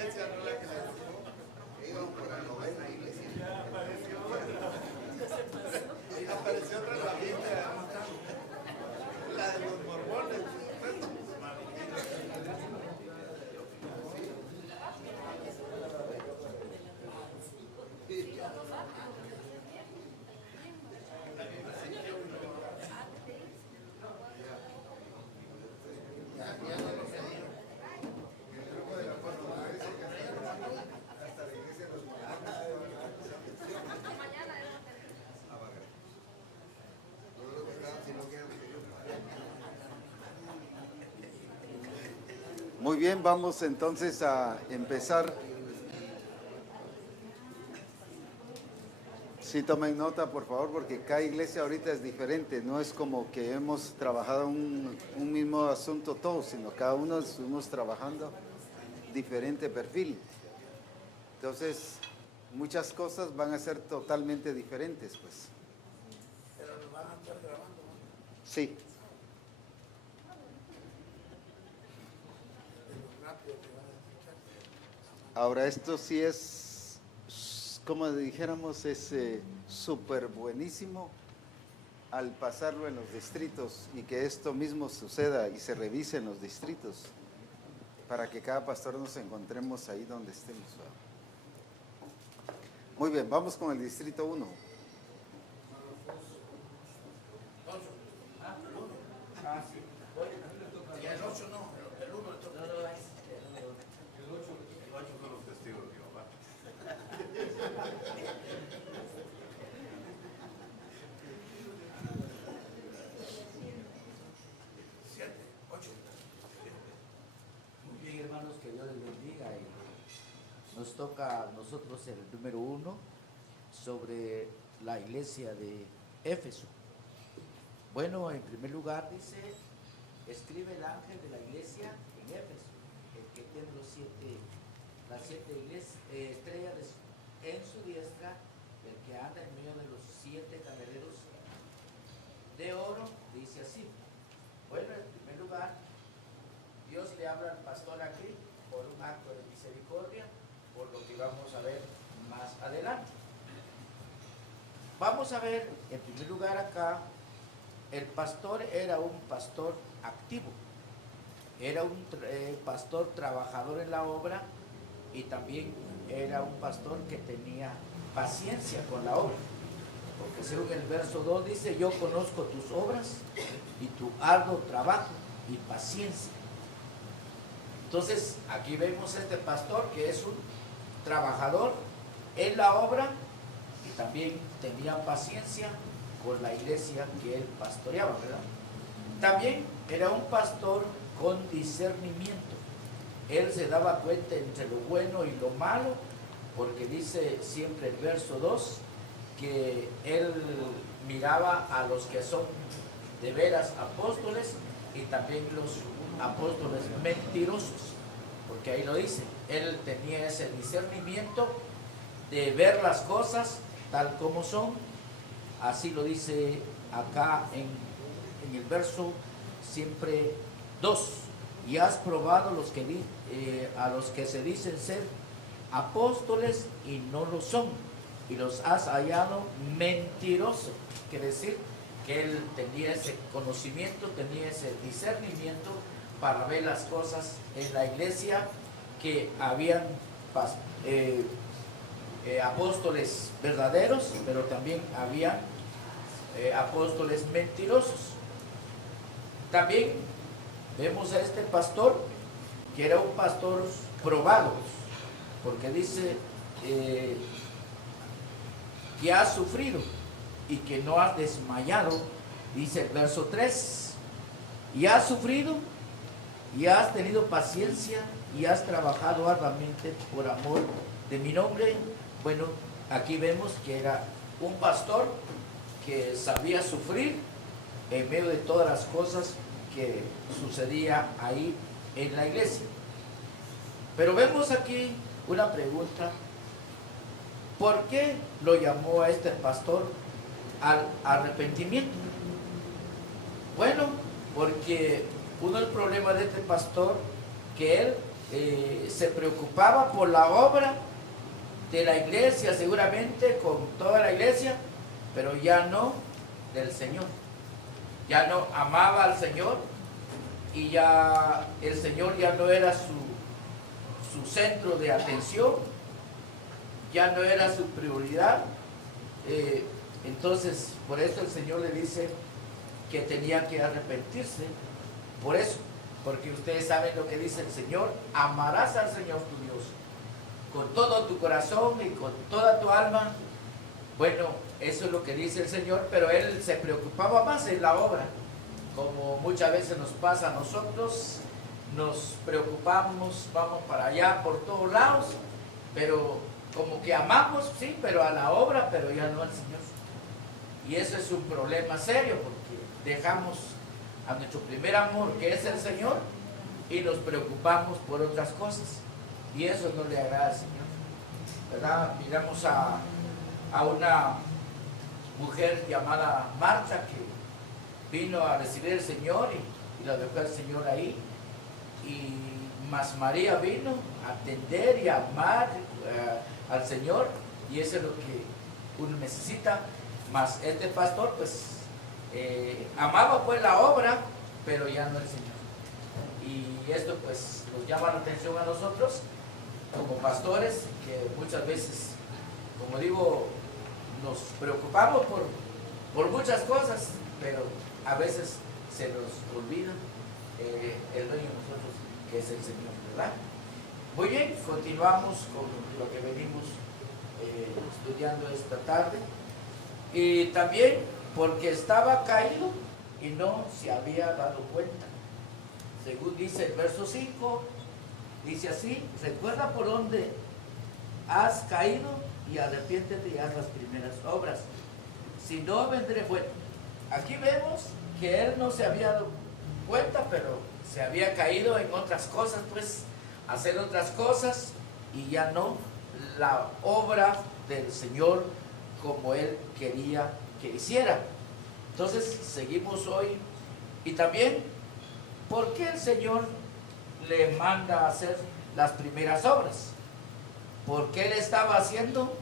iglesia, no la que le decimos. Iban por la novena iglesia. Ya apareció otra. Y apareció otra en la Biblia. La de los Borbones. Muy bien, vamos entonces a empezar. Sí, tomen nota, por favor, porque cada iglesia ahorita es diferente. No es como que hemos trabajado un mismo asunto todos, sino cada uno estuvimos trabajando diferente perfil. Entonces, muchas cosas van a ser totalmente diferentes, pues. Pero nos van a estar grabando, ¿no? Sí. Ahora, esto sí es, como dijéramos, es súper buenísimo al pasarlo en los distritos y que esto mismo suceda y se revise en los distritos para que cada pastor nos encontremos ahí donde estemos. Muy bien, vamos con el distrito 1. El 8 no, el 1 el 8 son los testigos de Jehová. 7, 8. Muy bien, hermanos, que Dios les bendiga. Y nos toca a nosotros el número 1 sobre la iglesia de Éfeso. Bueno, en primer lugar dice, escribe el ángel de la iglesia en Éfeso, el que tiene las siete estrellas en su diestra, el que anda en medio de los 7 candeleros de oro, dice así. Bueno, en primer lugar, Dios le habla al pastor aquí por un acto de misericordia, por lo que vamos a ver más adelante. Vamos a ver, en primer lugar acá, el pastor era un pastor activo, era un pastor trabajador en la obra y también era un pastor que tenía paciencia con la obra. Porque según el verso 2 dice, yo conozco tus obras y tu arduo trabajo y paciencia. Entonces, aquí vemos a este pastor que es un trabajador en la obra y también tenía paciencia con la iglesia que él pastoreaba, ¿verdad? También era un pastor con discernimiento. Él se daba cuenta entre lo bueno y lo malo, porque dice siempre el verso 2 que él miraba a los que son de veras apóstoles y también los apóstoles mentirosos, porque ahí lo dice, él tenía ese discernimiento de ver las cosas tal como son. Así lo dice acá en el verso siempre 2. Y has probado a los que se dicen ser apóstoles y no lo son, y los has hallado mentirosos. Quiere decir que él tenía ese conocimiento, tenía ese discernimiento para ver las cosas en la iglesia, que habían apóstoles verdaderos, pero también había apóstoles mentirosos. También vemos a este pastor que era un pastor probado, porque dice que has sufrido y que no has desmayado, dice el verso 3, y has sufrido y has tenido paciencia y has trabajado arduamente por amor de mi nombre. Bueno, aquí vemos que era un pastor que sabía sufrir en medio de todas las cosas que sucedía ahí en la iglesia. Pero vemos aquí una pregunta: ¿por qué lo llamó a este pastor al arrepentimiento? Bueno, porque uno del problemas de este pastor, que él se preocupaba por la obra de la iglesia, seguramente con toda la iglesia, pero ya no del Señor. Ya no amaba al Señor y ya el Señor ya no era su centro de atención, ya no era su prioridad. Entonces, por eso el Señor le dice que tenía que arrepentirse. Por eso, porque ustedes saben lo que dice el Señor: amarás al Señor tu Dios con todo tu corazón y con toda tu alma. Bueno, eso es lo que dice el Señor, pero Él se preocupaba más en la obra. Como muchas veces nos pasa a nosotros, nos preocupamos, vamos para allá por todos lados, pero como que amamos, sí, pero a la obra, pero ya no al Señor. Y eso es un problema serio, porque dejamos a nuestro primer amor, que es el Señor, y nos preocupamos por otras cosas. Y eso no le agrada al Señor, ¿verdad? Miramos a una mujer llamada Marta, que vino a recibir al Señor y la dejó al Señor ahí. Y más María vino a atender y a amar al Señor, y eso es lo que uno necesita. Más este pastor pues amaba pues la obra, pero ya no el Señor. Y esto pues nos llama la atención a nosotros como pastores, que muchas veces, como digo, nos preocupamos por muchas cosas, pero a veces se nos olvida el dueño de nosotros, que es el Señor, ¿verdad? Muy bien, continuamos con lo que venimos estudiando esta tarde. Y también porque estaba caído y no se había dado cuenta. Según dice el verso 5, dice así: recuerda por dónde has caído y arrepiéntete y haz las primeras obras. Si no, vendré fuerte. Aquí vemos que él no se había dado cuenta, pero se había caído en otras cosas, pues hacer otras cosas, y ya no la obra del Señor como él quería que hiciera. Entonces seguimos hoy. Y también, ¿por qué el Señor le manda a hacer las primeras obras? Porque él estaba haciendo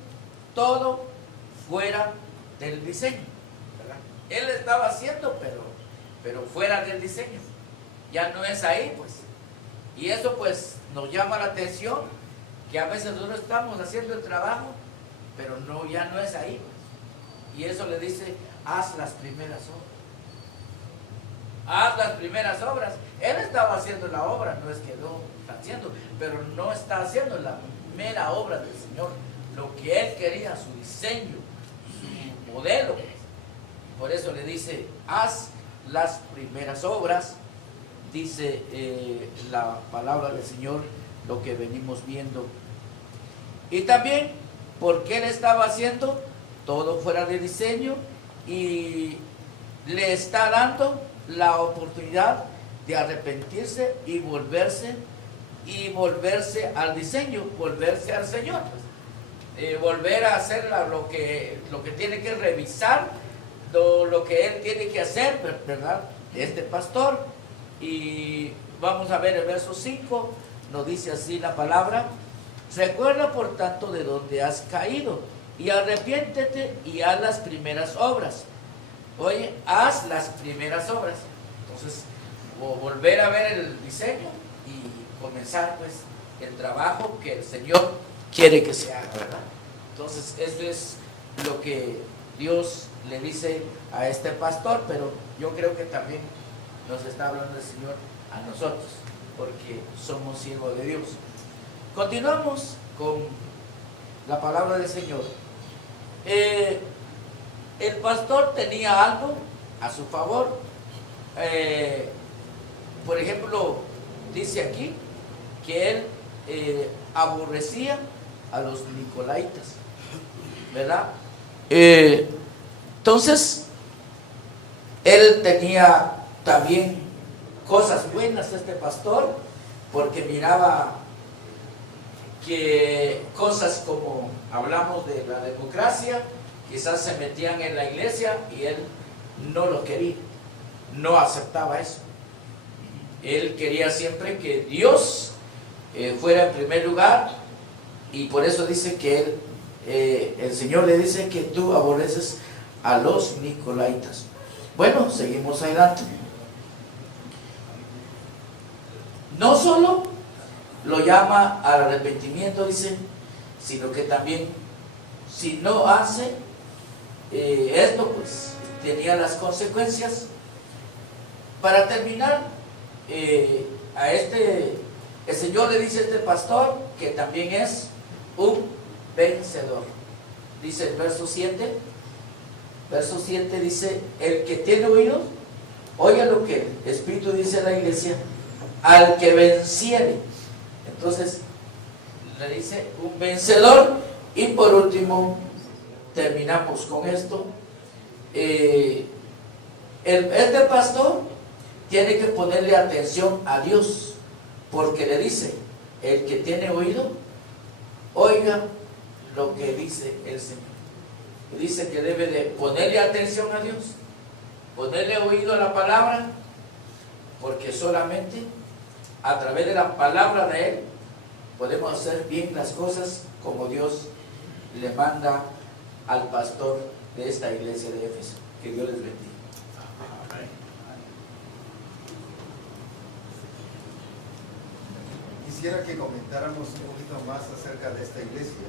todo fuera del diseño, ¿verdad? Él estaba haciendo, pero fuera del diseño. Ya no es ahí, pues. Y eso pues nos llama la atención, que a veces nosotros estamos haciendo el trabajo, pero no, ya no es ahí, pues. Y eso le dice: haz las primeras obras. Haz las primeras obras. Él estaba haciendo la obra, no es que no está haciendo, pero no está haciendo la mera obra del Señor, lo que él quería, su diseño, su modelo. Por eso le dice: haz las primeras obras. Dice la palabra del Señor, lo que venimos viendo. Y también porque él estaba haciendo todo fuera de diseño, y le está dando la oportunidad de arrepentirse y volverse al diseño, volverse al Señor, volver a hacer lo que tiene que revisar, lo que él tiene que hacer, ¿verdad? Este pastor. Y vamos a ver el verso 5, nos dice así la palabra: recuerda por tanto de donde has caído y arrepiéntete y haz las primeras obras. Oye, haz las primeras obras. Entonces, volver a ver el diseño y comenzar pues el trabajo que el Señor quiere que se haga, ¿verdad? Entonces, eso es lo que Dios le dice a este pastor, pero yo creo que también nos está hablando el Señor a nosotros, porque somos siervos de Dios. Continuamos con la palabra del Señor. El pastor tenía algo a su favor. Por ejemplo, dice aquí que él aborrecía a los nicolaitas, ¿verdad? Entonces, él tenía también cosas buenas, este pastor, porque miraba que cosas como hablamos de la democracia, quizás se metían en la iglesia y él no lo quería, no aceptaba eso. Él quería siempre que Dios fuera en primer lugar, y por eso dice que el Señor le dice que tú aborreces a los nicolaitas. Bueno, seguimos adelante. No solo lo llama al arrepentimiento, dice, sino que también si no hace esto, pues tenía las consecuencias. Para terminar, el Señor le dice a este pastor que también es un vencedor. Dice el verso 7. Verso 7 dice: el que tiene oídos, oiga lo que el Espíritu dice a la iglesia, al que venciere. Entonces, le dice un vencedor. Y por último, terminamos con esto. Este pastor tiene que ponerle atención a Dios, porque le dice: el que tiene oído, oiga lo que dice el Señor. Y dice que debe de ponerle atención a Dios, ponerle oído a la palabra, porque solamente a través de la palabra de Él podemos hacer bien las cosas como Dios le manda al pastor de esta iglesia de Éfeso. Que Dios les bendiga. Quisiera que comentáramos un poquito más acerca de esta iglesia.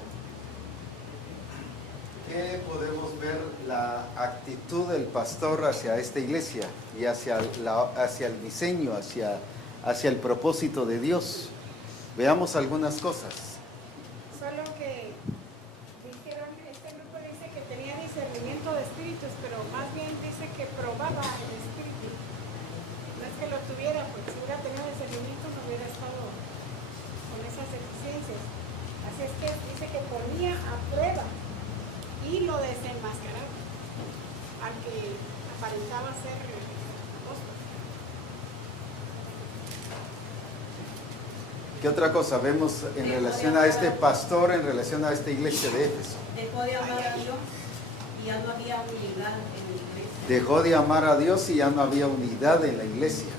¿Qué podemos ver la actitud del pastor hacia esta iglesia y hacia el diseño, hacia el propósito de Dios? Veamos algunas cosas. Solo que dijeron, este grupo dice que tenía discernimiento de espíritus, pero más bien dice que probaba el espíritu. No es que lo tuviera, porque si hubiera tenido discernimiento no hubiera estado con esas deficiencias. Así es que dice que ponía a prueba y lo desenmascaraba al que aparentaba ser apóstol. ¿Qué otra cosa vemos en relación a este pastor, en relación a esta iglesia de Éfeso? Dejó de amar a Dios y ya no había unidad en la iglesia. Dejó de amar a Dios y ya no había unidad en la iglesia.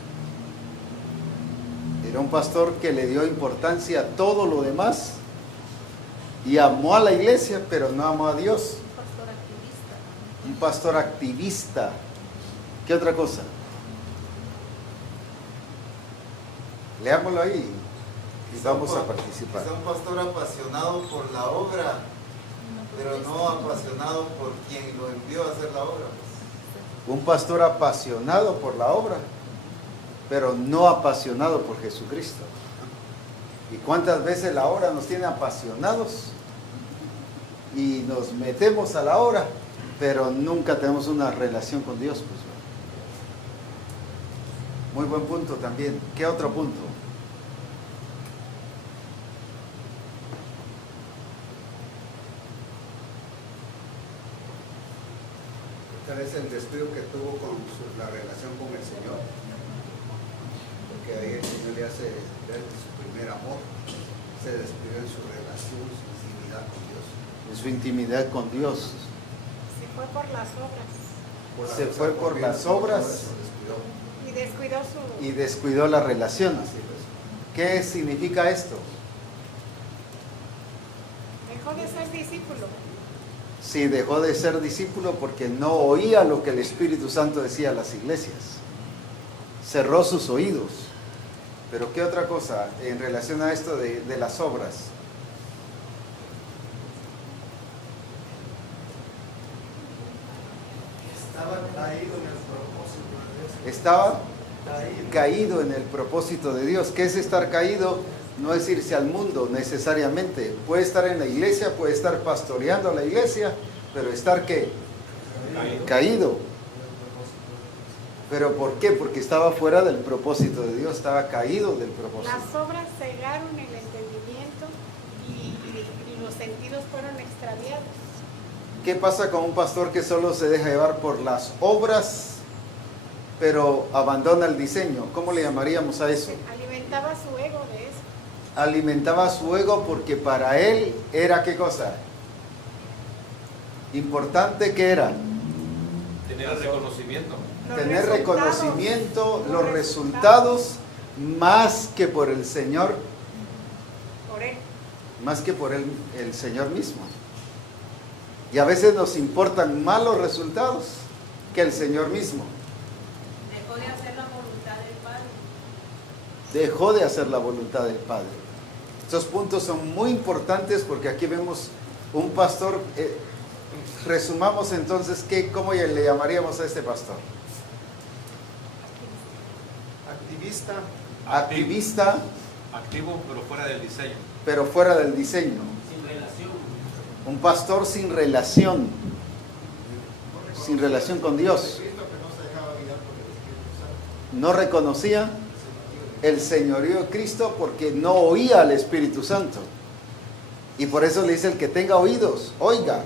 Era un pastor que le dio importancia a todo lo demás y amó a la iglesia, pero no amó a Dios. Un pastor activista. Un pastor activista. ¿Qué otra cosa? Leámoslo ahí y vamos a participar. Es un pastor apasionado por la obra, pero no apasionado por quien lo envió a hacer la obra. Un pastor apasionado por la obra, pero no apasionado por Jesucristo. ¿Y cuántas veces la obra nos tiene apasionados? Y nos metemos a la obra, pero nunca tenemos una relación con Dios. Pues. Muy buen punto también. ¿Qué otro punto? Tal vez el descuido que tuvo con la relación con el Señor, porque ahí el Señor le hace ver su primer amor, se descuidó en su relación, su intimidad con Dios. En su intimidad con Dios. Se fue por las obras Se fue por las obras y descuidó su... y descuidó la relación. Así es. ¿Qué significa esto? Dejó de ser discípulo. Sí, dejó de ser discípulo porque no oía lo que el Espíritu Santo decía a las iglesias. Cerró sus oídos. Pero ¿qué otra cosa en relación a esto de las obras? Estaba caído en el propósito de Dios. Estaba caído en el propósito de Dios. ¿Qué es estar caído? No es irse al mundo necesariamente. Puede estar en la iglesia, puede estar pastoreando la iglesia, pero estar ¿qué? Caído. ¿Pero por qué? Porque estaba fuera del propósito de Dios, estaba caído del propósito. Las obras cegaron el entendimiento y los sentidos fueron extraviados. ¿Qué pasa con un pastor que solo se deja llevar por las obras, pero abandona el diseño? ¿Cómo le llamaríamos a eso? Alimentaba su ego de eso. Alimentaba su ego porque para él era ¿qué cosa? Importante que era Tener el reconocimiento. tener Los reconocimiento, resultados. los resultados, más que por el Señor por él. más que por el Señor mismo. Y a veces nos importan más los resultados que el Señor mismo. Dejó de hacer la voluntad del Padre. Dejó de hacer la voluntad del Padre. Estos puntos son muy importantes porque aquí vemos un pastor. Resumamos entonces, ¿cómo le llamaríamos a este pastor? Activista. Activista, Activo, pero fuera del diseño. pero fuera del diseño. Sin relación. Un pastor sin relación con Dios. No reconocía el señorío de Cristo porque no oía al Espíritu Santo. Y por eso le dice: el que tenga oídos, oiga.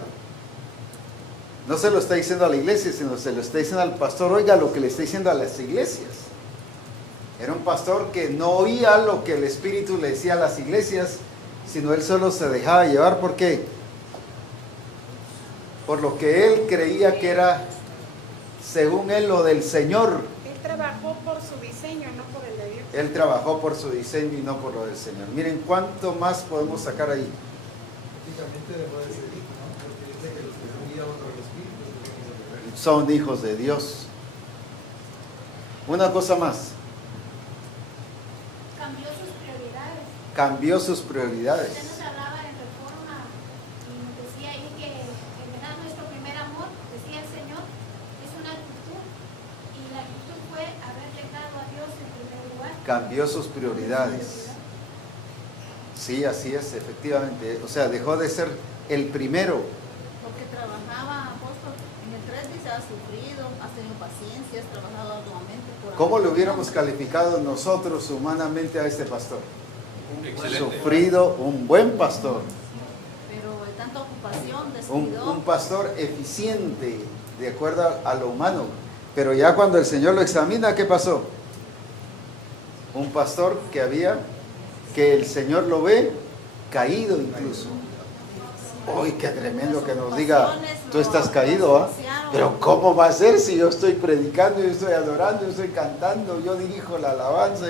No se lo está diciendo a la iglesia, sino se lo está diciendo al pastor: oiga lo que le está diciendo a las iglesias. Era un pastor que no oía lo que el Espíritu le decía a las iglesias, sino él solo se dejaba llevar. ¿Por qué? Por lo que él creía que era, según él, lo del Señor. Él trabajó por su diseño, no por el de Dios. Él trabajó por su diseño y no por lo del Señor. Miren cuánto más podemos sacar ahí. Prácticamente dejó de ser hijo, ¿no? Porque dice que los que son guiados por el Espíritu Son hijos de Dios. Una cosa más. Cambió sus prioridades. Cambió sus prioridades. Usted nos hablaba en Reforma y nos decía ahí que en verdad nuestro primer amor, decía el Señor, es una actitud. Y la actitud fue haber dejado a Dios en primer lugar. Cambió sus prioridades. Sí, así es, efectivamente. O sea, dejó de ser el primero. Porque trabajaba, apóstol, en el 3 dice: has sufrido, has tenido paciencia, has trabajado arduamente. ¿Cómo le hubiéramos calificado nosotros humanamente a este pastor? Excelente. Sufrido, un buen pastor. Pero de tanta ocupación, Un descuidó. pastor eficiente, de acuerdo a lo humano. Pero ya cuando el Señor lo examina, ¿qué pasó? Un pastor que el Señor lo ve caído incluso. ¡Uy, qué tremendo que nos diga! Tú estás caído, ¿ah? Pero ¿cómo va a ser si yo estoy predicando, yo estoy adorando, yo estoy cantando, yo dirijo la alabanza,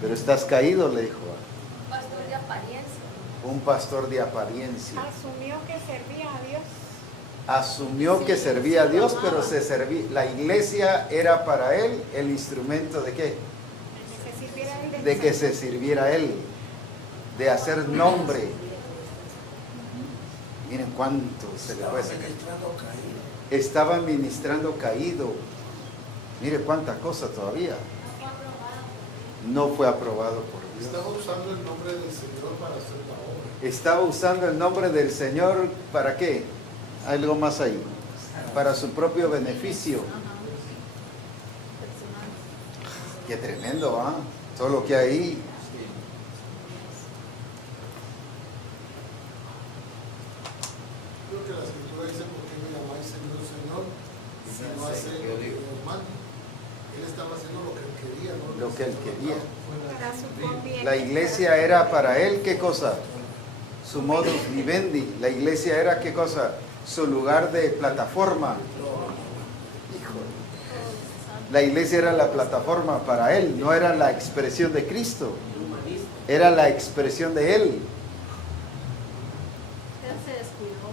pero estás caído, le dijo. Pastor de apariencia. Un pastor de apariencia. Asumió que servía a Dios. Asumió que servía a Dios, pero la iglesia era para él el instrumento de qué? Que se sirviera él De que se sirviera a él, de hacer nombre. Miren cuánto se le puede sacar. Estaba ministrando caído. Mire cuánta cosa todavía. No fue aprobado por Dios. Estaba usando el nombre del Señor para hacer la obra. Estaba usando el nombre del Señor, ¿para qué? Algo más ahí. Para su propio beneficio. Qué tremendo, ¿ah? Todo lo que hay ahí. Creo que la Escritura dice: ¿por qué me llamáis Señor, Señor? Y si no hace lo que Dios manda. Él estaba haciendo lo que él quería, ¿no? Lo que él quería. para su conviene. La iglesia era para él, ¿qué cosa? Su modus vivendi. La iglesia era, ¿qué cosa? Su lugar de plataforma. Híjole. La iglesia era la plataforma para él, no era la expresión de Cristo. Era la expresión de él. Él se descuidó.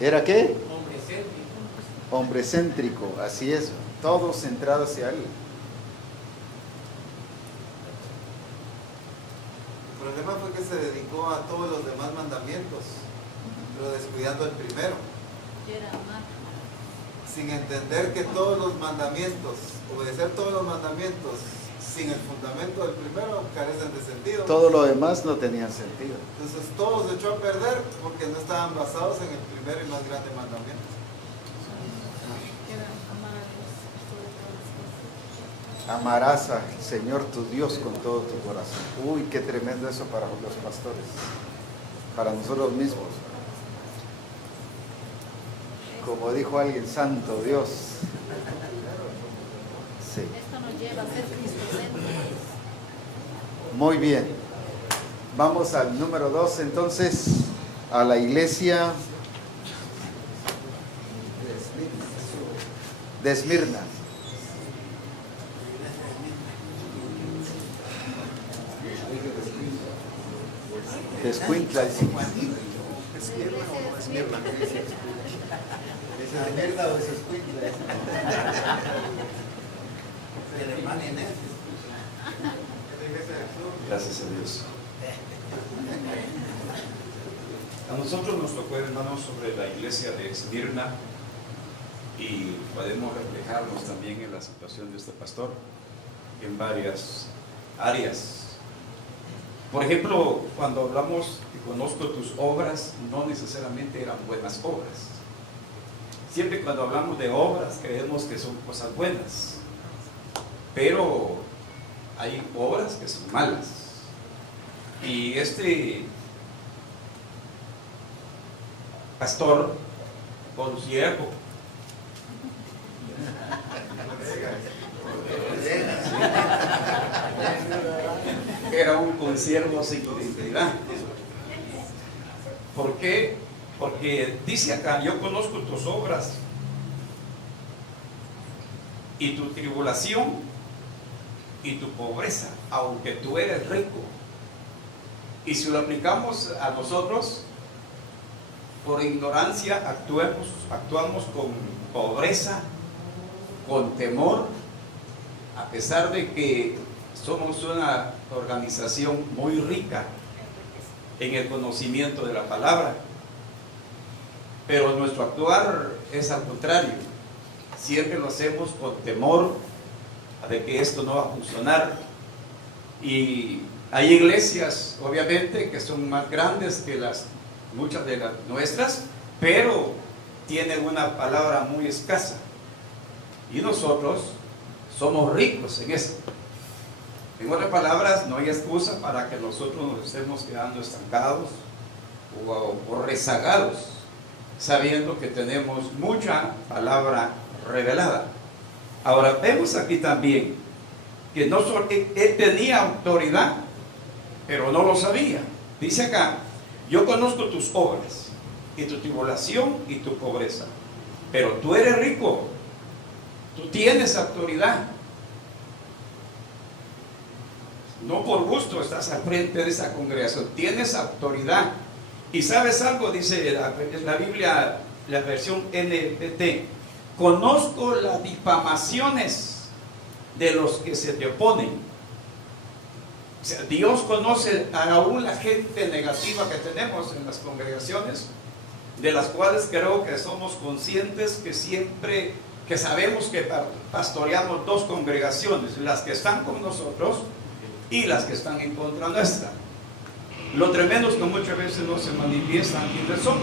¿Era qué? Hombre céntrico, así es. Todo centrado hacia él. El problema fue que se dedicó a todos los demás mandamientos, pero descuidando el primero, Y era amar. sin entender que todos los mandamientos, obedecer todos los mandamientos sin el fundamento del primero, carecen de sentido. Todo lo demás no tenía sentido. Entonces todo se echó a perder porque no estaban basados en el primero y más grande mandamiento. Era amar a Dios sobre todas las cosas. Amarás al Señor tu Dios con todo tu corazón. Uy, qué tremendo eso para los pastores, para nosotros mismos. Como dijo alguien, santo Dios. Sí. Esto nos lleva a ser cristocéntricos. Muy bien. Vamos al número 2 entonces, a la iglesia de Esmirna. Escuintla, dice. ¿Es Mirna? ¿Es Esmirna o es Escuintla? Gracias a Dios. A nosotros nos tocó, hermanos, sobre la iglesia de Esmirna y podemos reflejarnos también en la situación de este pastor en varias áreas. Por ejemplo, cuando hablamos que conozco tus obras, no necesariamente eran buenas obras. Siempre cuando hablamos de obras creemos que son cosas buenas, pero hay obras que son malas. Y este pastor, consiervo, era un consiervo sin identidad. ¿Por qué? Porque dice acá, yo conozco tus obras y tu tribulación y tu pobreza, aunque tú eres rico. Y si lo aplicamos a nosotros, por ignorancia actuamos con pobreza, con temor, a pesar de que somos una organización muy rica en el conocimiento de la palabra, pero nuestro actuar es al contrario. Siempre lo hacemos con temor de que esto no va a funcionar. Y hay iglesias, obviamente, que son más grandes que muchas de las nuestras, pero tienen una palabra muy escasa. Y nosotros somos ricos en esto. En otras palabras, no hay excusa para que nosotros nos estemos quedando estancados o rezagados, sabiendo que tenemos mucha palabra revelada. Ahora, vemos aquí también que no solo él tenía autoridad, pero no lo sabía. Dice acá, yo conozco tus obras y tu tribulación y tu pobreza, pero tú eres rico, tú tienes autoridad. No por gusto estás al frente de esa congregación, tienes autoridad. Y sabes algo, dice la Biblia, la versión NPT, conozco las difamaciones de los que se te oponen. O sea, Dios conoce aún la gente negativa que tenemos en las congregaciones, de las cuales creo que somos conscientes que sabemos que pastoreamos dos congregaciones, las que están con nosotros y las que están en contra nuestra. Lo tremendo es que muchas veces no se manifiestan quiénes son.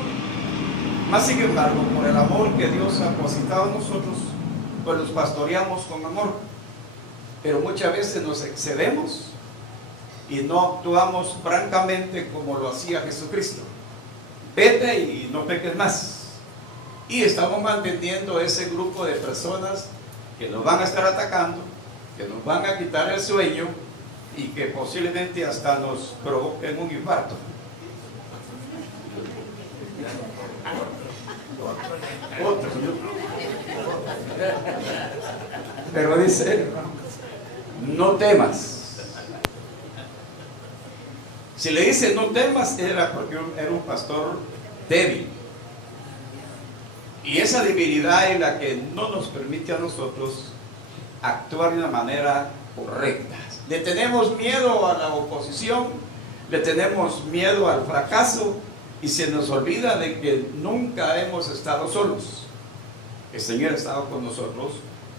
Más sin embargo, por el amor que Dios ha depositado en nosotros, pues los pastoreamos con amor. Pero muchas veces nos excedemos y no actuamos francamente como lo hacía Jesucristo. Vete y no peques más. Y estamos manteniendo ese grupo de personas que nos van a estar atacando, que nos van a quitar el sueño y que posiblemente hasta nos provoquen un infarto. Otro. Pero dice, no temas. Si le dice no temas, era porque era un pastor débil. Y esa debilidad es la que no nos permite a nosotros actuar de una manera correcta. Le tenemos miedo a la oposición, le tenemos miedo al fracaso y se nos olvida de que nunca hemos estado solos. El Señor ha estado con nosotros,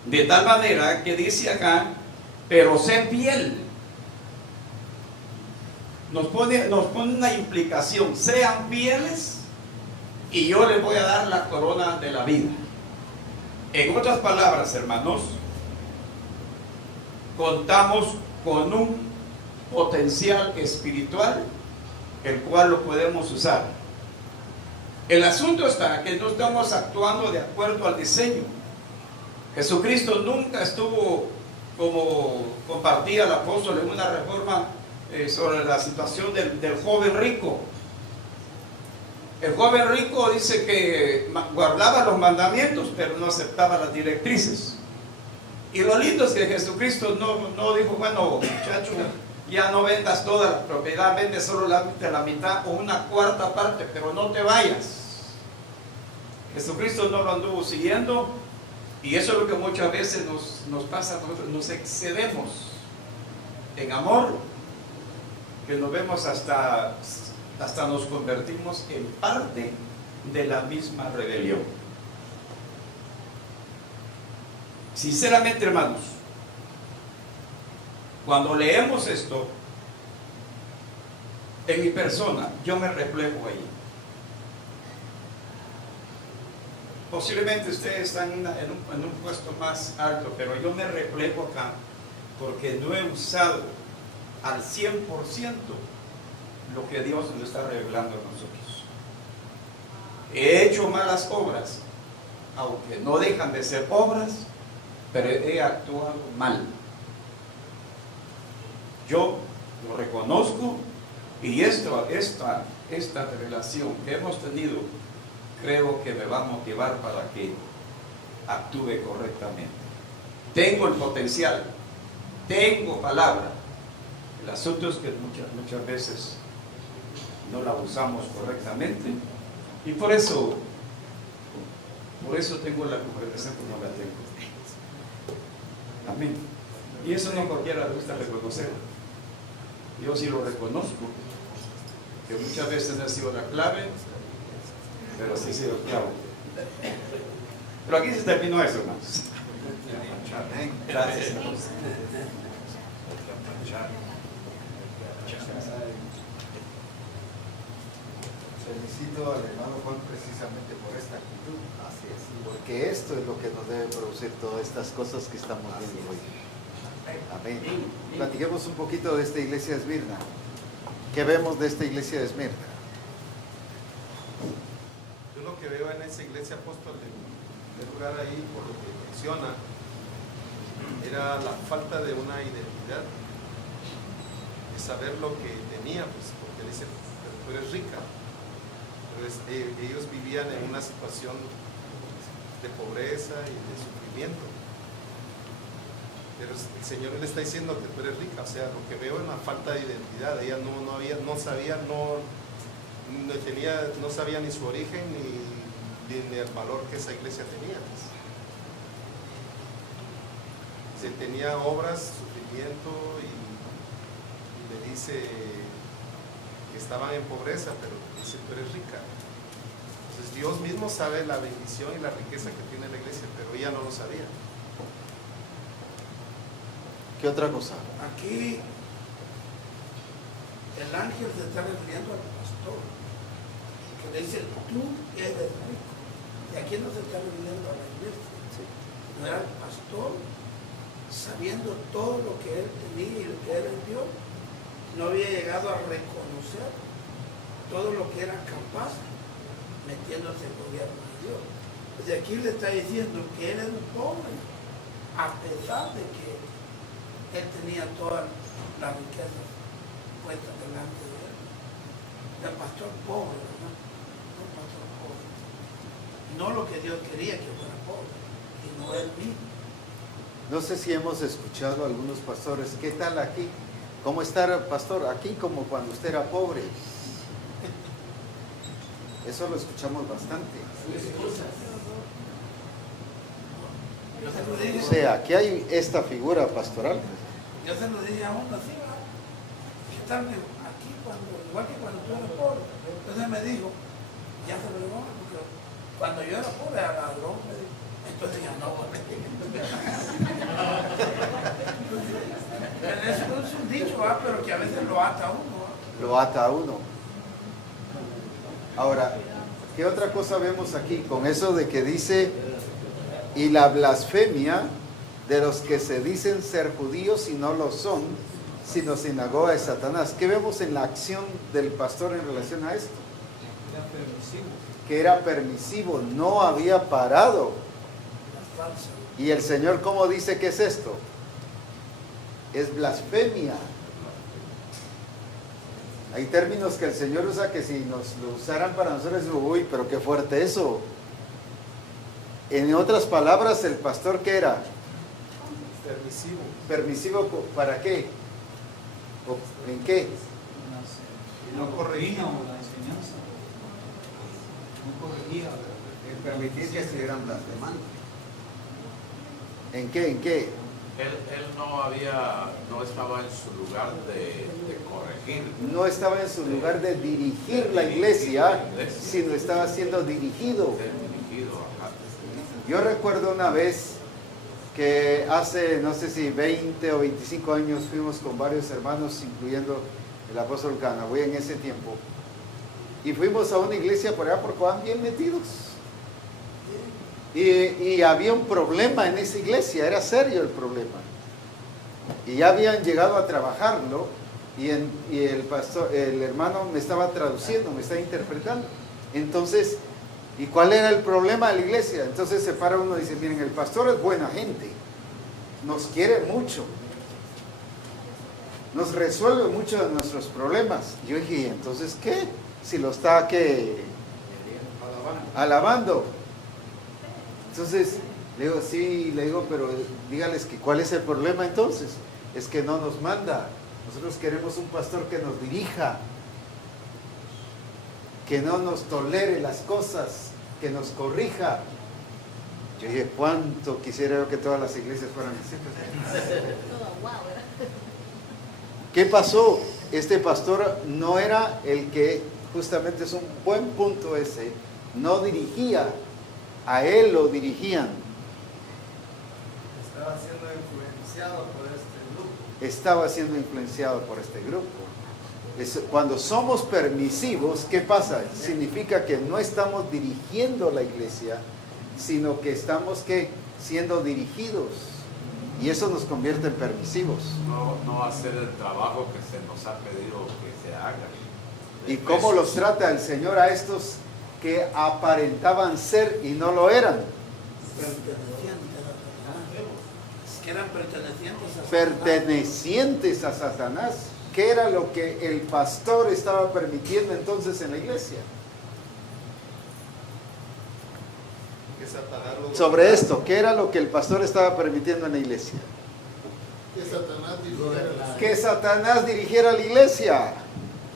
de tal manera que dice acá, pero sé fiel. Nos pone una implicación, sean fieles y yo les voy a dar la corona de la vida. En otras palabras, hermanos, contamos con un potencial espiritual el cual lo podemos usar. El asunto está que no estamos actuando de acuerdo al diseño. Jesucristo nunca estuvo, como compartía el apóstol en una reforma sobre la situación del joven rico. El joven rico dice que guardaba los mandamientos, pero no aceptaba las directrices. Y lo lindo es que Jesucristo no dijo, bueno, muchachos, Ya no vendas toda la propiedad, vende solo la mitad o una cuarta parte, pero no te vayas. Jesucristo no lo anduvo siguiendo, y eso es lo que muchas veces nos pasa, nos excedemos en amor, que nos vemos hasta nos convertimos en parte de la misma rebelión. Sinceramente, hermanos, cuando leemos esto, en mi persona, yo me reflejo ahí. Posiblemente ustedes están en un puesto más alto, pero yo me reflejo acá porque no he usado al 100% lo que Dios nos está revelando a nosotros. He hecho malas obras, aunque no dejan de ser obras, pero he actuado mal. Yo lo reconozco, y esta relación que hemos tenido creo que me va a motivar para que actúe correctamente. Tengo el potencial, tengo palabra. El asunto es que muchas veces no la usamos correctamente, y por eso tengo la congregación como la tengo. Amén. Y eso no cualquiera le gusta reconocerlo. Yo sí lo reconozco, que muchas veces no ha sido la clave, pero sí ha sido el clavo. Pero aquí se terminó eso, hermanos. Gracias, hermanos. Felicito al hermano Juan precisamente por esta actitud. Así es. Porque esto es lo que nos debe producir todas estas cosas que estamos viendo hoy. Amén. Platiquemos un poquito de esta iglesia de Esmirna. ¿Qué vemos de esta iglesia de Esmirna? Yo lo que veo en esa iglesia, apóstol, en primer lugar ahí, por lo que menciona, era la falta de una identidad, de saber lo que tenía, pues, porque dice, pero tú eres rica. Entonces, ellos vivían en una situación de pobreza y de sufrimiento. Pero el Señor le está diciendo que tú eres rica. O sea, lo que veo es una falta de identidad. Ella no sabía ni su origen ni el valor que esa iglesia tenía. Se tenía obras, sufrimiento, y le dice que estaban en pobreza, pero dice, tú eres rica. Entonces Dios mismo sabe la bendición y la riqueza que tiene la iglesia, pero ella no lo sabía. ¿Qué otra cosa? Aquí el ángel se está refiriendo al pastor, que le dice, tú eres rico. Y aquí no se está refiriendo a la iglesia. No era el pastor, sabiendo todo lo que él tenía y lo que era en Dios, no había llegado a reconocer todo lo que era capaz, metiéndose en el gobierno de Dios. Pues aquí le está diciendo que él es pobre, a pesar de que él tenía todas las riquezas puestas delante de él. El pastor pobre, ¿verdad? Un pastor pobre. No lo que Dios quería que fuera pobre, sino él mismo. No sé si hemos escuchado a algunos pastores. ¿Qué tal aquí? ¿Cómo está, pastor? Aquí como cuando usted era pobre. Eso lo escuchamos bastante. O sea, aquí hay esta figura pastoral. Yo se lo dije a uno así, ¿qué tal? Aquí, igual que cuando tú eras pobre. Entonces me dijo, ya se lo digo, porque cuando yo era pobre era ladrón, me dijo. Entonces ya no. Eso es un dicho, pero que a veces lo ata a uno. Lo ata a uno. Ahora, ¿qué otra cosa vemos aquí? Con eso de que dice, y la blasfemia de los que se dicen ser judíos y no lo son, sino sinagoga de Satanás. ¿Qué vemos en la acción del pastor en relación a esto? Que era permisivo, no había parado. Y el Señor, ¿cómo dice que es esto? Es blasfemia. Hay términos que el Señor usa que si nos lo usaran para nosotros, uy, pero qué fuerte eso. En otras palabras, el pastor, ¿qué era? Permisivo. ¿Permisivo para qué? ¿O en qué? No corregía. la enseñanza. No corregía. El permitir que estuvieran blasfemando. ¿En qué? ¿En qué? Él no estaba en su lugar de corregir. No estaba en su lugar de dirigir la iglesia, sino estaba siendo dirigido. Yo recuerdo una vez que hace, no sé si 20 o 25 años, fuimos con varios hermanos, incluyendo el apóstol Canagüey en ese tiempo, y fuimos a una iglesia por allá por Coán, bien metidos. Y había un problema en esa iglesia, era serio el problema. Y ya habían llegado a trabajarlo, y el pastor, el hermano me estaba traduciendo, me estaba interpretando. Entonces, ¿y cuál era el problema de la iglesia? Entonces se para uno y dice, miren, el pastor es buena gente, nos quiere mucho, nos resuelve muchos de nuestros problemas. Yo dije, ¿y entonces qué? Si lo está alabando. Entonces, le digo, sí, le digo, pero dígales que cuál es el problema entonces. Es que no nos manda. Nosotros queremos un pastor que nos dirija, que no nos tolere las cosas, que nos corrija. Yo dije, ¿cuánto quisiera yo que todas las iglesias fueran así? ¿Qué pasó? Este pastor no era el que, justamente es un buen punto ese, no dirigía, a él lo dirigían. Estaba siendo influenciado por este grupo. Estaba siendo influenciado por este grupo. Cuando somos permisivos, ¿qué pasa? Significa que no estamos dirigiendo la iglesia, sino que estamos siendo dirigidos. Y eso nos convierte en permisivos. No hacer el trabajo que se nos ha pedido que se haga. ¿Y cómo los trata el Señor a estos que aparentaban ser y no lo eran? Que eran pertenecientes a Satanás. Pertenecientes a Satanás. ¿Qué era lo que el pastor estaba permitiendo entonces en la iglesia? Sobre esto, ¿qué era lo que el pastor estaba permitiendo en la iglesia? Que Satanás dirigiera Que Satanás dirigiera la iglesia. la iglesia.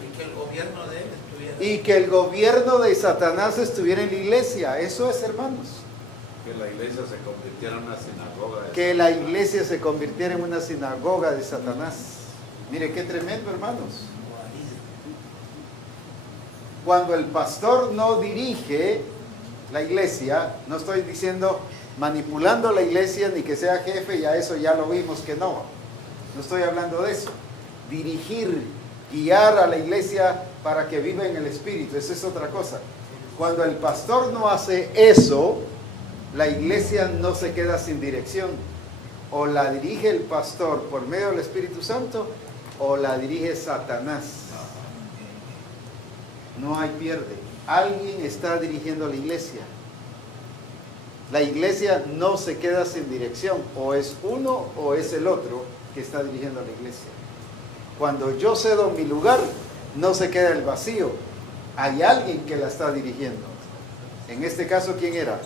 Y que el gobierno de él estuviera. Y que el gobierno de Satanás estuviera en la iglesia. Eso es, hermanos. Que la iglesia se convirtiera en una sinagoga. Que la iglesia se convirtiera en una sinagoga de Satanás. Mire qué tremendo, hermanos. Cuando el pastor no dirige la iglesia, no estoy diciendo manipulando la iglesia ni que sea jefe, ya eso ya lo vimos que no. No estoy hablando de eso. Dirigir, guiar a la iglesia para que viva en el Espíritu, eso es otra cosa. Cuando el pastor no hace eso, la iglesia no se queda sin dirección. O la dirige el pastor por medio del Espíritu Santo, o la dirige Satanás. No hay pierde. Alguien está dirigiendo la iglesia. La iglesia no se queda sin dirección. O es uno o es el otro que está dirigiendo a la iglesia. Cuando yo cedo mi lugar, no se queda el vacío. Hay alguien que la está dirigiendo. En este caso, ¿quién era?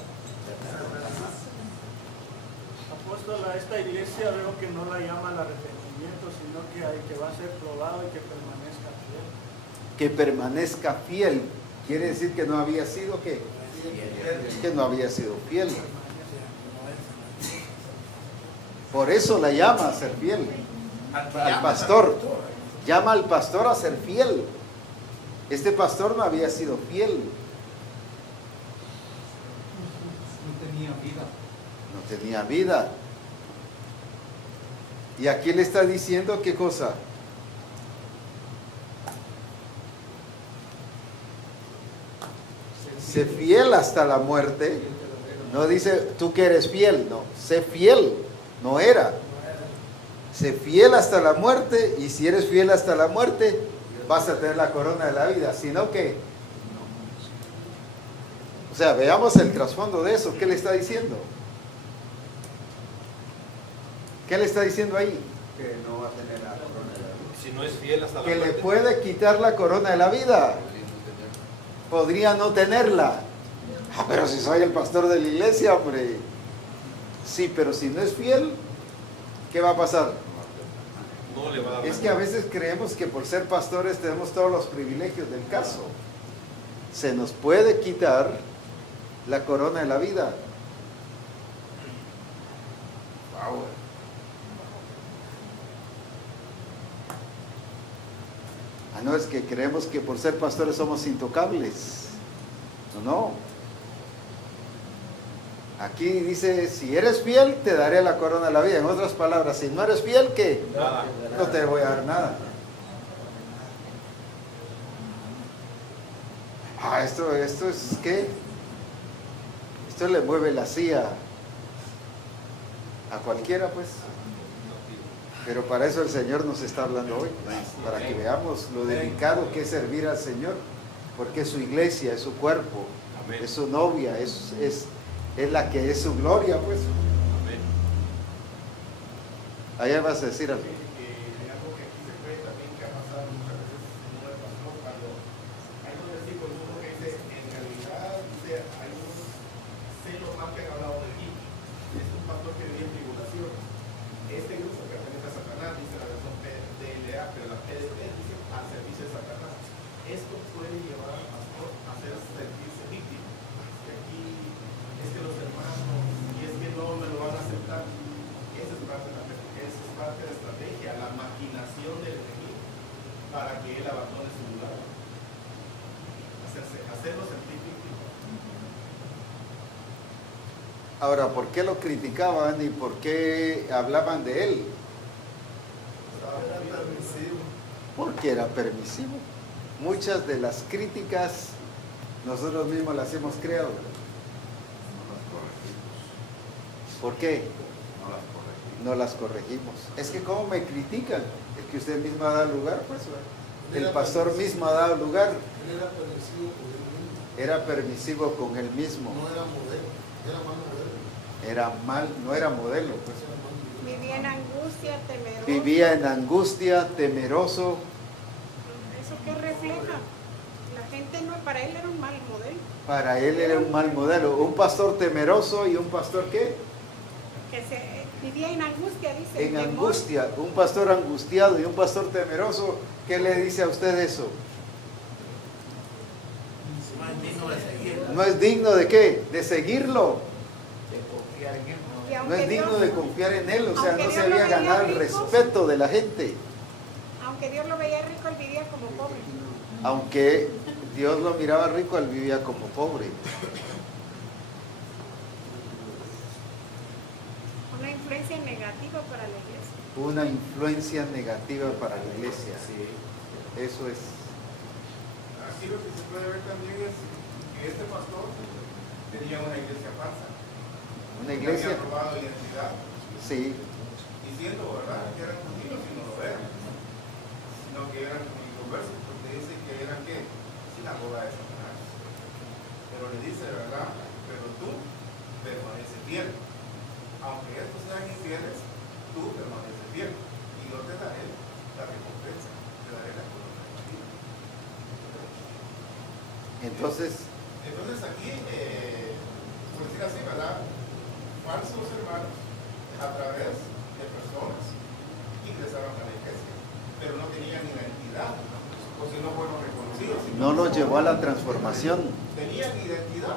Apóstol, a esta iglesia veo que no la llama al arrepentimiento, sino que va a ser probado y que permanezca fiel. Que permanezca fiel. Quiere decir que no había sido ¿qué? Que no había sido fiel. Por eso la llama a ser fiel. Al pastor. Llama al pastor a ser fiel. Este pastor no había sido fiel. No tenía vida. No tenía vida. Y aquí le está diciendo qué cosa. Sé fiel hasta la muerte. No dice tú que eres fiel, no. Sé fiel, no era. Sé fiel hasta la muerte, y si eres fiel hasta la muerte, vas a tener la corona de la vida. Sino que, o sea, veamos el trasfondo de eso. ¿Qué le está diciendo? ¿Qué le está diciendo ahí? Que no va a tener la corona de la vida. Si no es fiel hasta la Que muerte. le puede quitar la corona de la vida. Podría no tenerla. Ah, pero si soy el pastor de la iglesia, hombre. Sí, pero si no es fiel, ¿qué va a pasar? no le va a dar. Es que a veces creemos que por ser pastores tenemos todos los privilegios del caso. Se nos puede quitar la corona de la vida. No es que creemos que por ser pastores somos intocables. No. Aquí dice, si eres fiel, te daré la corona de la vida. En otras palabras, si no eres fiel, ¿qué? Nada. No te voy a dar nada. Esto es ¿qué? Esto le mueve la silla a cualquiera, pues. Pero para eso el Señor nos está hablando hoy, para que veamos lo delicado que es servir al Señor, porque es su iglesia, es su cuerpo, es su novia, es la que es su gloria, pues. Amén. Allá vas a decir algo. Hay algo que aquí se cree también que ha pasado muchas veces en el pastor, cuando hay unos versículos, uno que dice, en realidad, dice, hay unos celos más que han hablado de mí. Es un pastor que vivía en tribulación. Este grupo que pertenece a Satanás, dice la versión PDLA, pero la PDP dice al servicio de Satanás. Esto puede llevar al pastor a hacer sentirse víctima. Que aquí es que los hermanos, y es que no me lo van a aceptar. Esa es parte de la estrategia, la maquinación del enemigo para que él abandone su lugar. Hacerlo sentir víctima. Ahora, ¿por qué lo criticaban y por qué hablaban de él? Era permisivo. Porque era permisivo. Muchas de las críticas nosotros mismos las hemos creado. ¿Por qué? No las corregimos. Es que ¿cómo me critican? Es que usted mismo ha dado lugar, pues. El pastor mismo ha dado lugar. Él era permisivo con él mismo. Era permisivo con él mismo. No era modelo, era mal modelo. No era modelo, pues. Vivía en angustia, temeroso. Vivía en angustia, temeroso. ¿Eso qué refleja? La gente no, para él era un mal modelo. Para él era un mal modelo. Un pastor temeroso y un pastor ¿qué? Vivía en angustia, dice. En angustia. Un pastor angustiado y un pastor temeroso. ¿Qué le dice a usted eso? No es digno de seguir. ¿No es digno de qué? De seguirlo. De confiar en él. No es digno de confiar en él. O sea, aunque no se Dios lo había veía ganado el rico, respeto de la gente. Aunque Dios lo veía rico, él vivía como pobre. Aunque Dios lo miraba rico, él vivía como pobre. Una influencia negativa para la iglesia. Una influencia negativa para la iglesia. Sí. Eso es. Aquí lo que se puede ver también es que este pastor tenía una iglesia falsa. Una iglesia. Había robado identidad. Sí. Diciendo, ¿verdad? Que eran judíos y no lo eran. Sino que eran inconversos, porque dice que eran ¿qué? Sinagoga de Satanás. Pero le dice, ¿verdad? Pero tú permaneces fiel. Aunque estos sean infieles, tú permaneces fiel. Y yo te daré la recompensa, te daré la corona de la vida. Entonces aquí, por decir así, ¿verdad? Falsos hermanos a través de personas ingresaron a la iglesia, pero no tenían identidad, o si no fueron reconocidos. no los llevó a la transformación. Tenían identidad,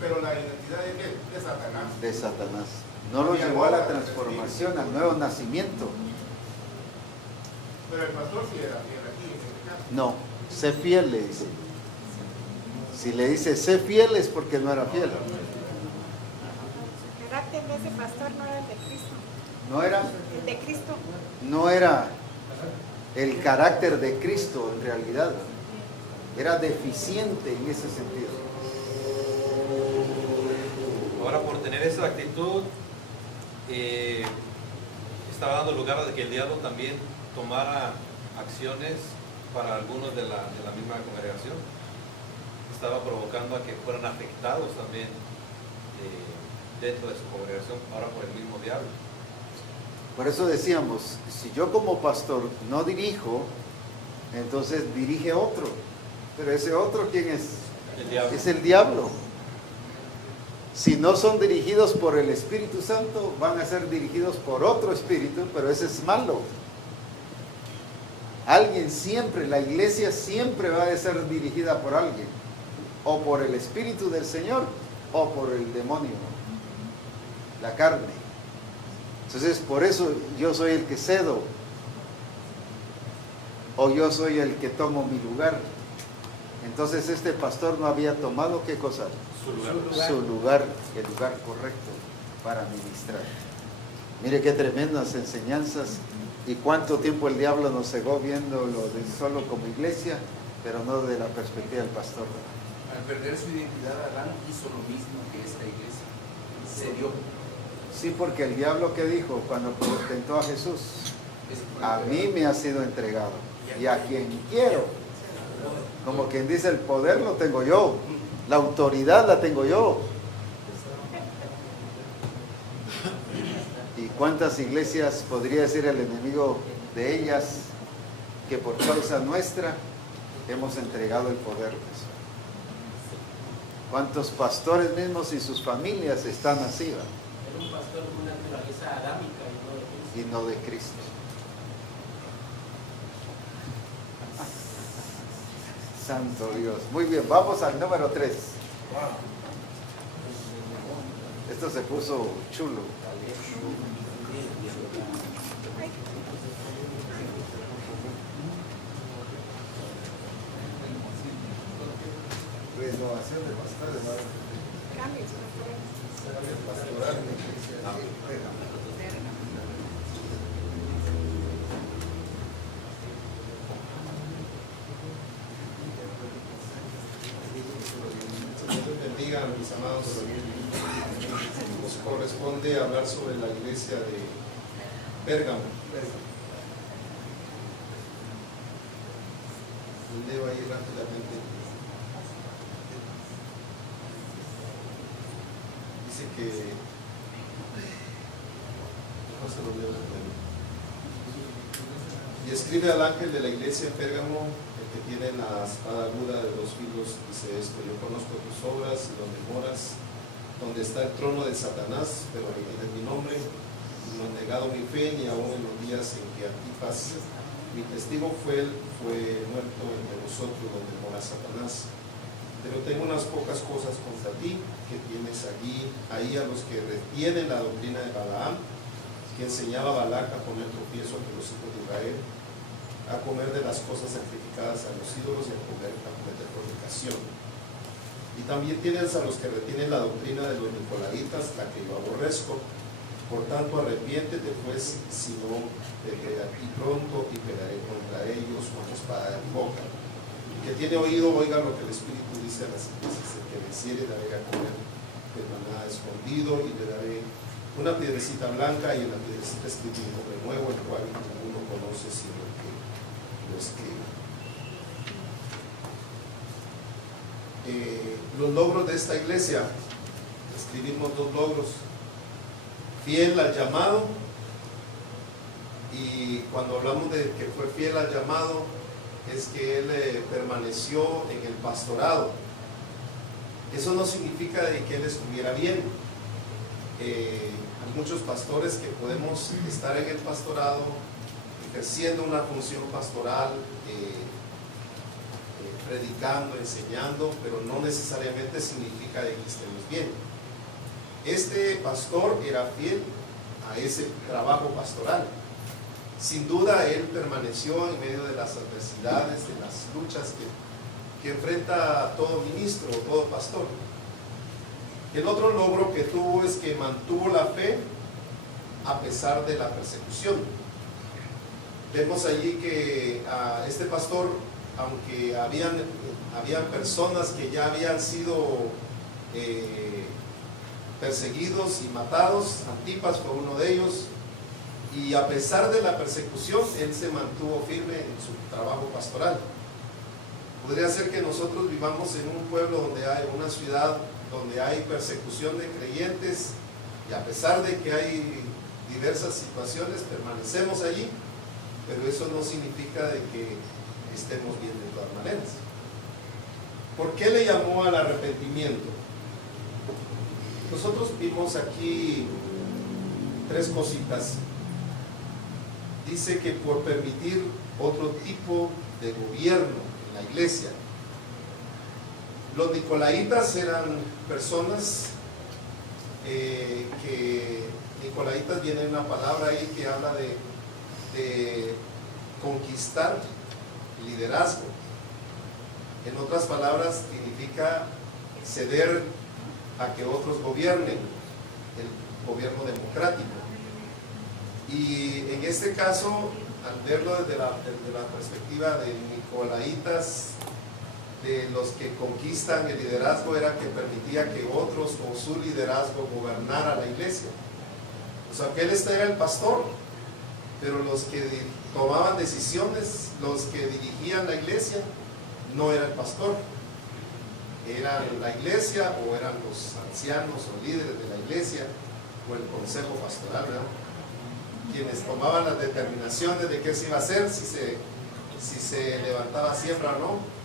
pero la identidad de qué? De Satanás. De Satanás. No los llevó a la transformación, al nuevo nacimiento. Pero el pastor sí era fiel aquí, en este caso. No, sé fiel, le dice. Si le dice sé fiel es porque no era fiel. El carácter de ese pastor no era el de Cristo. No era. El de Cristo. No era el carácter de Cristo en realidad. Era deficiente en ese sentido. Ahora, por tener esa actitud, estaba dando lugar a que el diablo también tomara acciones para algunos de la misma congregación. Estaba provocando a que fueran afectados también dentro de su congregación, ahora por el mismo diablo. Por eso decíamos, si yo como pastor no dirijo, entonces dirige otro. Pero ese otro, ¿quién es? El diablo. Es el diablo. Si no son dirigidos por el Espíritu Santo, van a ser dirigidos por otro espíritu, pero ese es malo. Alguien siempre, la iglesia siempre va a ser dirigida por alguien, o por el Espíritu del Señor, o por el demonio, la carne. Entonces, por eso yo soy el que cedo, o yo soy el que tomo mi lugar. Entonces, este pastor no había tomado, ¿qué cosa? Su lugar, el lugar correcto para ministrar. Mire qué tremendas enseñanzas y cuánto tiempo el diablo nos cegó viéndolo solo como iglesia, pero no de la perspectiva del pastor. Al perder su identidad, Adán hizo lo mismo que esta iglesia. Se dio. Sí, porque el diablo, ¿qué dijo cuando tentó a Jesús? A mí me ha sido entregado y a quien quiero. Como quien dice, el poder lo tengo yo, la autoridad la tengo yo. ¿Y cuántas iglesias podría decir el enemigo de ellas que por causa nuestra hemos entregado el poder? ¿Cuántos pastores mismos y sus familias están así? Era un pastor con una naturaleza adámica Y no de Cristo. Santo Dios. Muy bien, vamos al número 3. Esto se puso chulo. Renovación de pastores. Cambios Pastoral. Dios bendiga a mis amados. Nos corresponde hablar sobre la iglesia de Pérgamo. Leo ahí rápidamente. Dice que no se lo leo primero. Y escribe al ángel de la iglesia en Pérgamo, el que tiene la espada aguda de 2 filos, dice esto: yo conozco tus obras y donde moras, donde está el trono de Satanás, pero ahí tienes mi nombre, no he negado mi fe, ni aún en los días en que Antipas, mi testigo fue muerto entre vosotros, donde mora Satanás. Pero tengo unas pocas cosas contra ti, que tienes ahí a los que retienen la doctrina de Balaam, que enseñaba a Balac a poner tropiezo a los hijos de Israel, a comer de las cosas sacrificadas a los ídolos y a cometer fornicación. Y también tienes a los que retienen la doctrina de los nicolaitas, la que yo aborrezco. Por tanto, arrepiéntete pues, si no pegaré a ti pronto y pegaré contra ellos con espada de boca. El que tiene oído, oiga lo que el Espíritu dice a las iglesias: el que venciere daré a comer de maná escondido, y le daré una piedrecita blanca, y en la piedrecita escrito un nombre nuevo, el cual ninguno conoce sino el que lo escribe. Los logros de esta iglesia, escribimos 2 logros: fiel al llamado, y cuando hablamos de que fue fiel al llamado, es que él permaneció en el pastorado. Eso no significa de que él estuviera bien. Hay muchos pastores que podemos estar en el pastorado, ejerciendo una función pastoral, predicando, enseñando, pero no necesariamente significa de que estemos bien. Este pastor era fiel a ese trabajo pastoral. Sin duda él permaneció en medio de las adversidades, de las luchas que enfrenta todo ministro o todo pastor. El otro logro que tuvo es que mantuvo la fe a pesar de la persecución. Vemos allí que a este pastor, aunque habían personas que ya habían sido perseguidos y matados, Antipas fue uno de ellos, y a pesar de la persecución, él se mantuvo firme en su trabajo pastoral. Podría ser que nosotros vivamos en un pueblo donde hay una ciudad donde hay persecución de creyentes, y a pesar de que hay diversas situaciones, permanecemos allí, pero eso no significa de que estemos bien de todas maneras. ¿Por qué le llamó al arrepentimiento? Nosotros vimos aquí 3 cositas. Dice que por permitir otro tipo de gobierno en la iglesia. Los nicolaitas eran personas nicolaitas viene una palabra ahí que habla de conquistar liderazgo. En otras palabras, significa ceder a que otros gobiernen, el gobierno democrático. Y en este caso, al verlo desde la perspectiva de nicolaitas, de los que conquistan el liderazgo, era que permitía que otros con su liderazgo gobernara la iglesia. O sea, que él era el pastor, pero los que tomaban decisiones, los que dirigían la iglesia, no era el pastor. Era la iglesia o eran los ancianos o líderes de la iglesia o el consejo pastoral, ¿verdad? Quienes tomaban las determinaciones de qué se iba a hacer, si se levantaba siembra o no.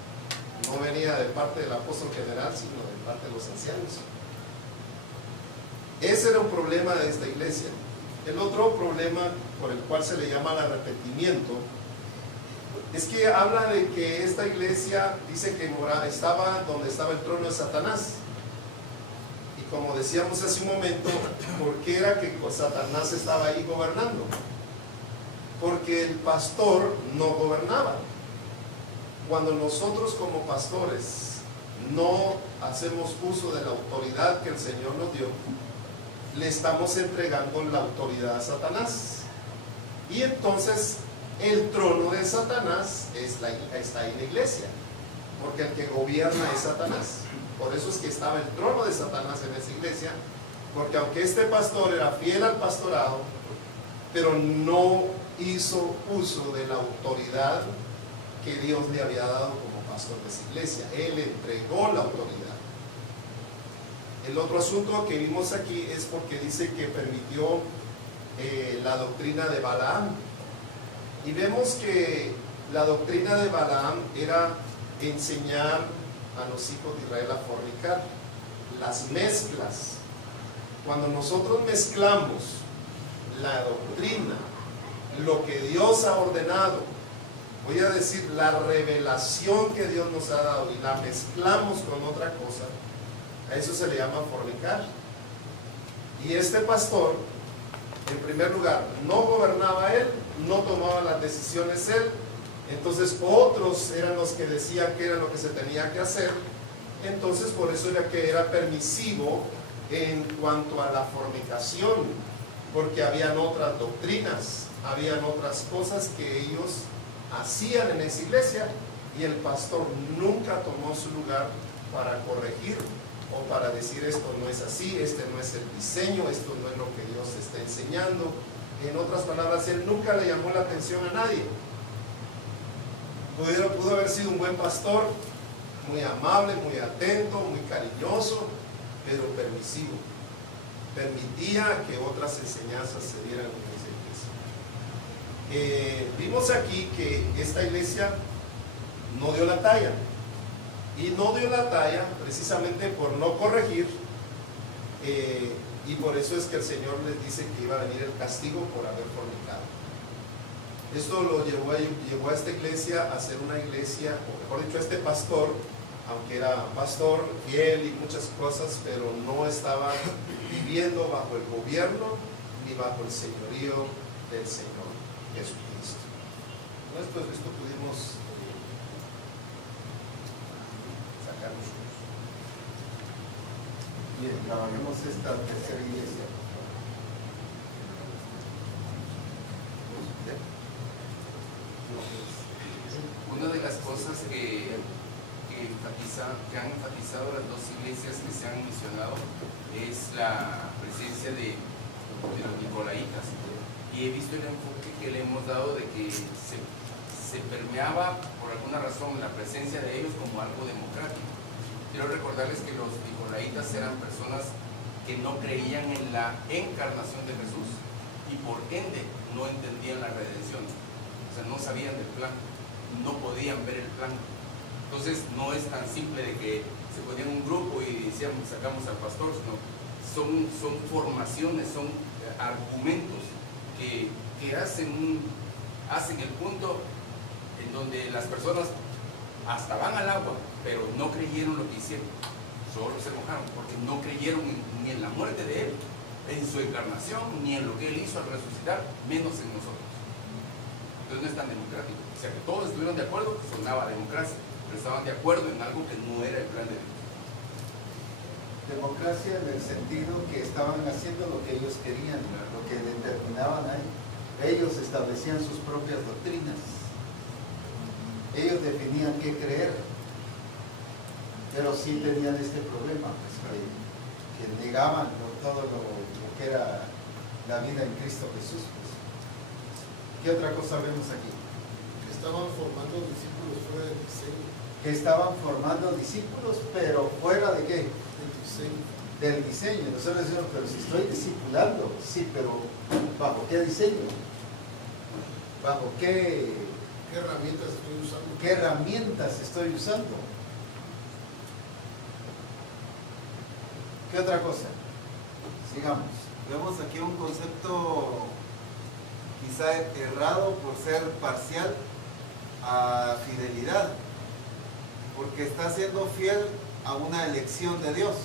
No venía de parte del apóstol general, sino de parte de los ancianos. Ese era un problema de esta iglesia. El otro problema por el cual se le llama el arrepentimiento es que habla de que esta iglesia dice que estaba donde estaba el trono de Satanás. Y como decíamos hace un momento, ¿por qué era que Satanás estaba ahí gobernando? Porque el pastor no gobernaba. Cuando nosotros como pastores no hacemos uso de la autoridad que el Señor nos dio, le estamos entregando la autoridad a Satanás. Y entonces el trono de Satanás está ahí en la iglesia, porque el que gobierna es Satanás. Por eso es que estaba el trono de Satanás en esa iglesia, porque aunque este pastor era fiel al pastorado, pero no hizo uso de la autoridad que Dios le había dado como pastor de esa iglesia. Él entregó la autoridad. El otro asunto que vimos aquí es porque dice que permitió la doctrina de Balaam. Y vemos que la doctrina de Balaam era enseñar a los hijos de Israel a fornicar. Las mezclas. Cuando nosotros mezclamos la doctrina, lo que Dios ha ordenado, voy a decir, la revelación que Dios nos ha dado, y la mezclamos con otra cosa, a eso se le llama fornicar. Y este pastor, en primer lugar, no gobernaba él, no tomaba las decisiones él, entonces otros eran los que decían que era lo que se tenía que hacer. Entonces por eso era que era permisivo en cuanto a la fornicación, porque habían otras doctrinas, habían otras cosas que ellos hacían en esa iglesia, y el pastor nunca tomó su lugar para corregir o para decir esto no es así, este no es el diseño, esto no es lo que Dios está enseñando. En otras palabras, él nunca le llamó la atención a nadie. Pudo haber sido un buen pastor, muy amable, muy atento, muy cariñoso, pero permisivo. Permitía que otras enseñanzas se dieran en esa iglesia. Vimos aquí que esta iglesia no dio la talla. Y no dio la talla precisamente por no corregir, y por eso es que el Señor les dice que iba a venir el castigo por haber fornicado. Esto lo llevó a esta iglesia a ser una iglesia, o mejor dicho, a este pastor, aunque era pastor fiel y muchas cosas, pero no estaba viviendo bajo el gobierno ni bajo el señorío del Señor Jesucristo. Después de esto pudimos sacarnos. Bien, trabajemos esta tercera iglesia. Una de las cosas que han enfatizado las dos iglesias que se han mencionado es la presencia de los nicolaitas, y he visto el enfoque que le hemos dado de que se permeaba por alguna razón la presencia de ellos como algo democrático. Quiero recordarles que los nicolaitas eran personas que no creían en la encarnación de Jesús y por ende no entendían la redención, o sea, no sabían del plan, no podían ver el plan. Entonces no es tan simple de que se ponían un grupo y decíamos sacamos al pastor, no, son formaciones, son argumentos que hacen el punto en donde las personas hasta van al agua, pero no creyeron lo que hicieron, solo se mojaron, porque no creyeron ni en la muerte de Él, en su encarnación, ni en lo que Él hizo al resucitar, menos en nosotros. Entonces no es tan democrático. O sea, que todos estuvieron de acuerdo, sonaba democracia, pero estaban de acuerdo en algo que no era el plan de Dios. Democracia en el sentido que estaban haciendo lo que ellos querían, lo que determinaban ahí. Ellos establecían sus propias doctrinas. Ellos definían qué creer. Pero sí tenían este problema, pues, que negaban todo lo que era la vida en Cristo Jesús. Pues. ¿Qué otra cosa vemos aquí? Que estaban formando discípulos fuera del diseño. Que estaban formando discípulos, pero fuera de qué? Diseño. Del diseño. Nosotros decimos, pero si estoy discipulando, sí, pero ¿bajo qué diseño? ¿Bajo qué herramientas estoy usando? ¿Qué herramientas estoy usando? ¿Qué otra cosa? Sigamos. Vemos aquí un concepto quizá errado por ser parcial a fidelidad, porque está siendo fiel a una elección de Dios.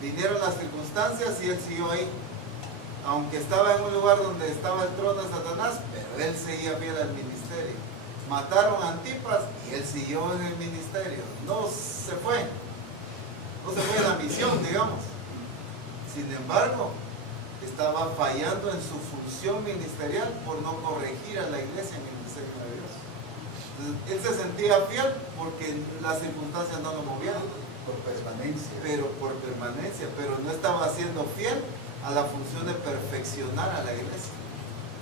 Vinieron las circunstancias y él siguió ahí, aunque estaba en un lugar donde estaba el trono de Satanás, pero él seguía fiel al ministerio. Mataron a Antipas y él siguió en el ministerio, no se fue de la misión, digamos. Sin embargo, estaba fallando en su función ministerial por no corregir a la iglesia en el diseño de Dios. Entonces, él se sentía fiel porque las circunstancias no lo movían. Por permanencia. Pero no estaba siendo fiel a la función de perfeccionar a la iglesia.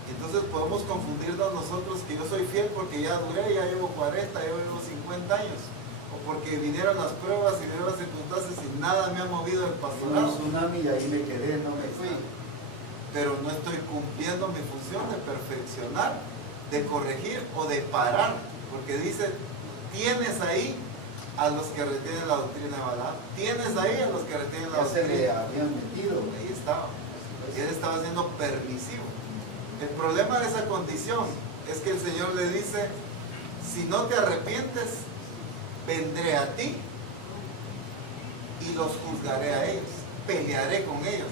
Entonces podemos confundirnos nosotros que yo soy fiel porque ya duré, ya llevo 40, ya llevo 50 años. O porque vinieron las pruebas y vinieron las circunstancias y nada me ha movido el pastorado. Un tsunami y ahí me quedé, no me fui. Pero no estoy cumpliendo mi función de perfeccionar, de corregir o de parar. Porque dice, tienes ahí a los que retienen la doctrina de Balaam. Tienes ahí a los que retienen la doctrina. Ya se le habían metido. Ahí estaba. Y él estaba siendo permisivo. El problema de esa condición es que el Señor le dice, si no te arrepientes, vendré a ti y los juzgaré a ellos, pelearé con ellos.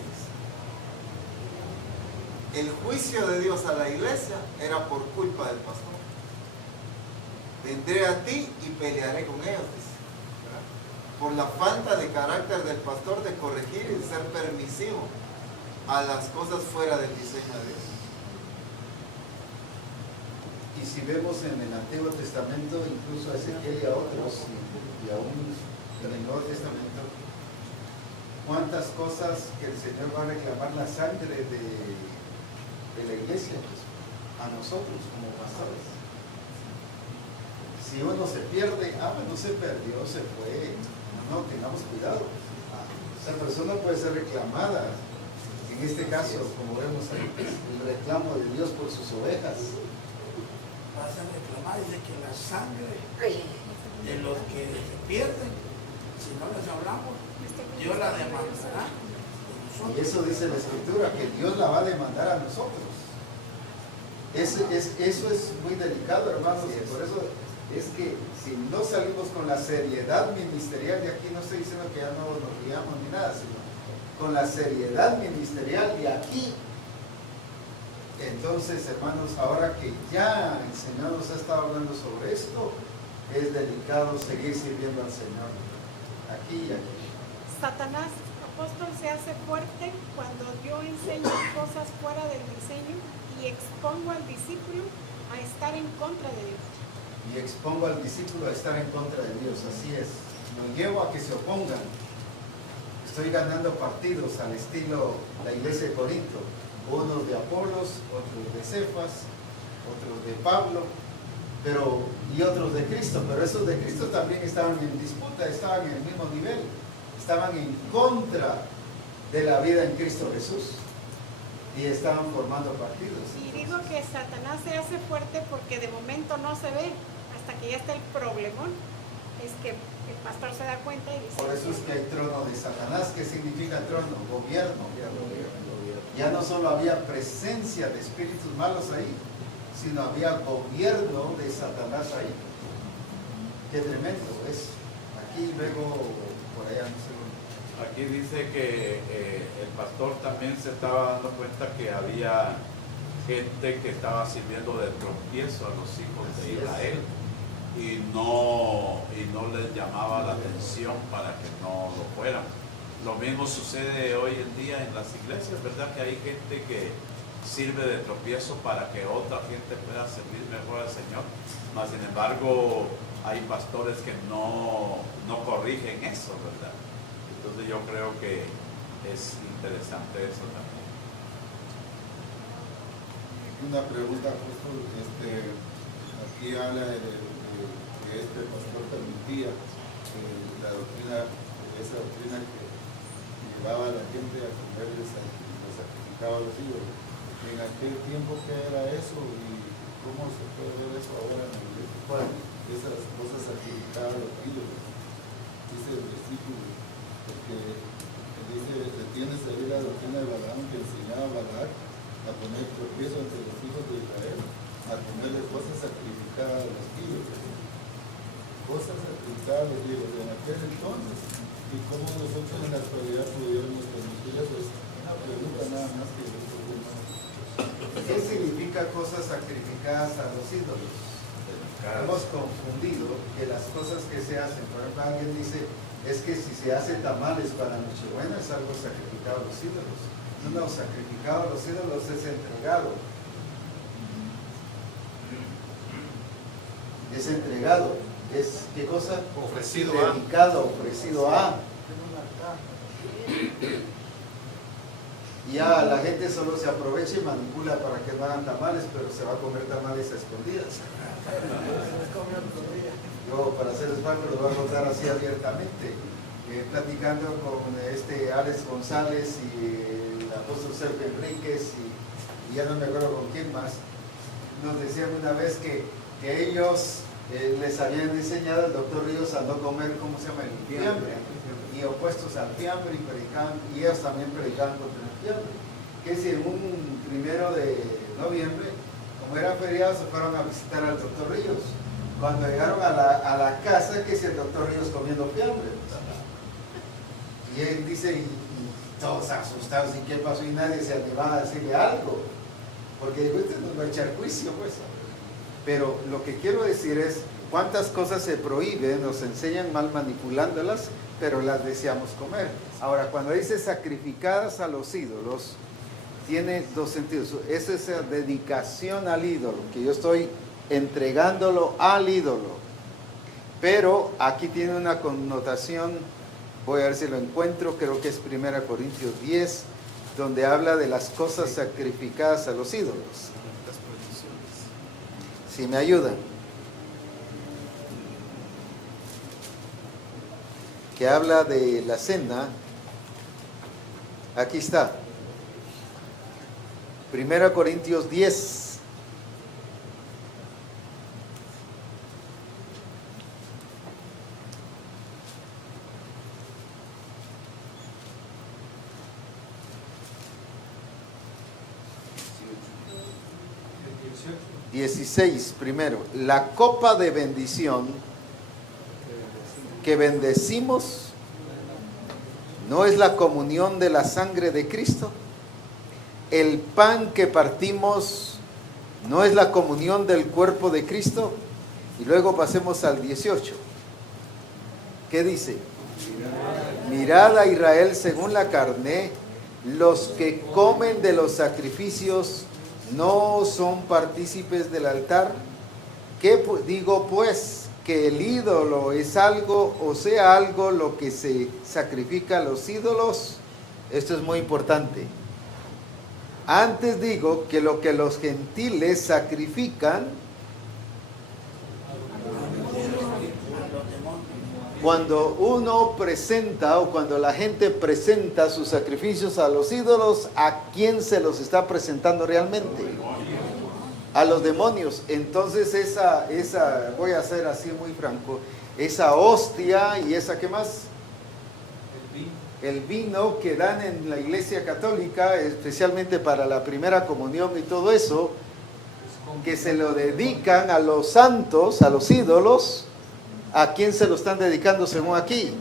El juicio de Dios a la iglesia era por culpa del pastor. Vendré a ti y pelearé con ellos, dice. Por la falta de carácter del pastor de corregir y de ser permisivo a las cosas fuera del diseño de Dios. Y si vemos en el Antiguo Testamento, incluso a Ezequiel y a otros, y aún en el Nuevo Testamento, cuántas cosas que el Señor va a reclamar la sangre de la iglesia, pues, a nosotros como pastores. Si uno se pierde, bueno, se perdió, se fue. No, tengamos cuidado. Esa persona puede ser reclamada. En este caso, como vemos ahí, el reclamo de Dios por sus ovejas. Vas a reclamar de que la sangre de los que se pierden, si no les hablamos, Dios la demandará. Y eso dice la Escritura, que Dios la va a demandar a nosotros. Eso es muy delicado, hermanos, y por eso es que si no salimos con la seriedad ministerial, y aquí no estoy diciendo que ya no nos guiamos ni nada, sino con la seriedad ministerial de aquí, entonces, hermanos, ahora que ya el Señor nos ha estado hablando sobre esto, es delicado seguir sirviendo al Señor, aquí y aquí. Satanás, apóstol, se hace fuerte cuando yo enseño cosas fuera del diseño y expongo al discípulo a estar en contra de Dios. Y expongo al discípulo a estar en contra de Dios, así es. Lo llevo a que se opongan. Estoy ganando partidos al estilo la iglesia de Corinto. Unos de Apolos, otros de Cefas, otros de Pablo, y otros de Cristo. Pero esos de Cristo también estaban en disputa, estaban en el mismo nivel. Estaban en contra de la vida en Cristo Jesús. Y estaban formando partidos. Y digo que Satanás se hace fuerte porque de momento no se ve, hasta que ya está el problemón. Es que el pastor se da cuenta y dice... Por eso es que hay trono de Satanás. ¿Qué significa trono? Gobierno. Ya no solo había presencia de espíritus malos ahí, sino había gobierno de Satanás ahí. Qué tremendo es. Aquí luego, por allá, no sé. Aquí dice que el pastor también se estaba dando cuenta que había gente que estaba sirviendo de tropiezo a los hijos de Israel y no les llamaba la atención para que no lo fueran. Lo mismo sucede hoy en día en las iglesias, ¿verdad? Que hay gente que sirve de tropiezo para que otra gente pueda servir mejor al Señor. Mas, sin embargo, hay pastores que no corrigen eso, ¿verdad? Entonces yo creo que es interesante eso también. Una pregunta, apóstol, aquí habla de que este pastor permitía la doctrina, esa doctrina que llevaba a la gente a comerles, los sacrificaba a los ídolos. En aquel tiempo, ¿qué era eso? ¿Y cómo se puede ver eso ahora en la iglesia? Esas cosas sacrificadas a los ídolos. Dice el versículo, porque dice, tienes ahí la doctrina de Balaam que enseñaba a Balac a poner tropiezo entre los hijos de Israel, a ponerle cosas sacrificadas a los ídolos. Cosas sacrificadas a los ídolos en aquel entonces. ¿Y cómo nosotros en la actualidad pudiéramos permitir eso? Es una pregunta nada más que yo creo. ¿Qué significa cosas sacrificadas a los ídolos? Hemos confundido que las cosas que se hacen, por ejemplo, alguien dice, es que si se hace tamales para Nochebuena es algo sacrificado a los ídolos. No, sacrificado a los ídolos es entregado. Es entregado. Es, ¿qué cosa? Ofrecido a. Dedicado, ofrecido a. Ya la gente solo se aprovecha y manipula para que no hagan tamales, pero se va a comer tamales a escondidas. Yo, para hacerles franco, lo voy a contar así abiertamente. Platicando con Alex González y el apóstol Sergio Enríquez y ya no me acuerdo con quién más, nos decían una vez que ellos les habían enseñado, el doctor Ríos, a no comer, ¿cómo se llama? El fiambre, y opuestos al fiambre, y ellos también predicaban contra el fiambre. Que si en un 1 de noviembre, como era feriado, se fueron a visitar al doctor Ríos. Cuando llegaron a la casa, que si el doctor Ríos comiendo fiambre. Y él dice, y todos asustados, ¿y qué pasó? Y nadie se animaba a decirle algo, porque dijo, este nos va a echar juicio, pues. Pero lo que quiero decir es, cuántas cosas se prohíben, nos enseñan mal manipulándolas, pero las deseamos comer. Ahora, cuando dice sacrificadas a los ídolos, tiene dos sentidos. Es esa dedicación al ídolo, que yo estoy entregándolo al ídolo. Pero aquí tiene una connotación, voy a ver si lo encuentro, creo que es 1 Corintios 10, donde habla de las cosas sacrificadas a los ídolos. Si me ayudan. Que habla de la cena. Aquí está. 1 Corintios 10. Primero, la copa de bendición que bendecimos no es la comunión de la sangre de Cristo. El pan que partimos no es la comunión del cuerpo de Cristo. Y luego pasemos al 18. ¿Qué dice? Mirad a Israel según la carne, los que comen de los sacrificios no son partícipes del altar. ¿Qué digo pues? Que el ídolo es algo, o sea algo lo que se sacrifica a los ídolos. Esto es muy importante. Antes digo que lo que los gentiles sacrifican, cuando uno presenta o cuando la gente presenta sus sacrificios a los ídolos, ¿a quién se los está presentando realmente? A los demonios. Entonces esa voy a ser así muy franco, esa hostia y esa, ¿qué más? El vino que dan en la iglesia católica, especialmente para la primera comunión y todo eso, que se lo dedican a los santos, a los ídolos. ¿A quién se lo están dedicando según aquí?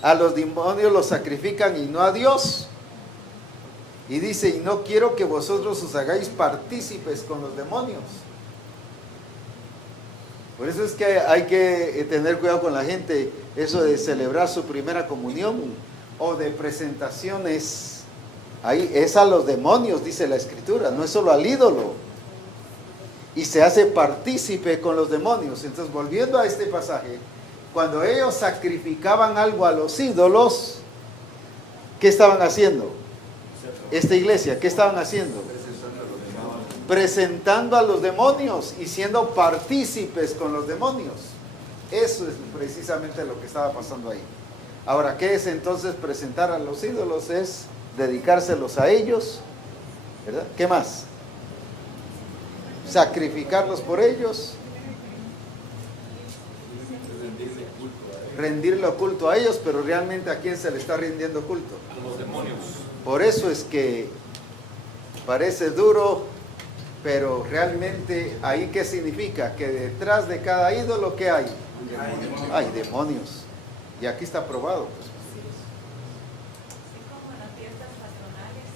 A los demonios los sacrifican y no a Dios. Y dice, y no quiero que vosotros os hagáis partícipes con los demonios. Por eso es que hay que tener cuidado con la gente, eso de celebrar su primera comunión o de presentaciones. Ahí es a los demonios, dice la Escritura, no es solo al ídolo. Y se hace partícipe con los demonios. Entonces, volviendo a este pasaje, cuando ellos sacrificaban algo a los ídolos, ¿qué estaban haciendo? Esta iglesia, ¿qué estaban haciendo? Presentando a los demonios y siendo partícipes con los demonios. Eso es precisamente lo que estaba pasando ahí. Ahora, ¿qué es entonces presentar a los ídolos? Es dedicárselos a ellos, ¿verdad? ¿Qué más? Sacrificarlos por ellos, rendirle culto a ellos, pero realmente ¿a quién se le está rindiendo culto? A los demonios. Por eso es que parece duro, pero realmente ahí ¿qué significa? Que detrás de cada ídolo ¿qué hay? Hay demonios. Y aquí está probado. Pues. Como las fiestas patronales,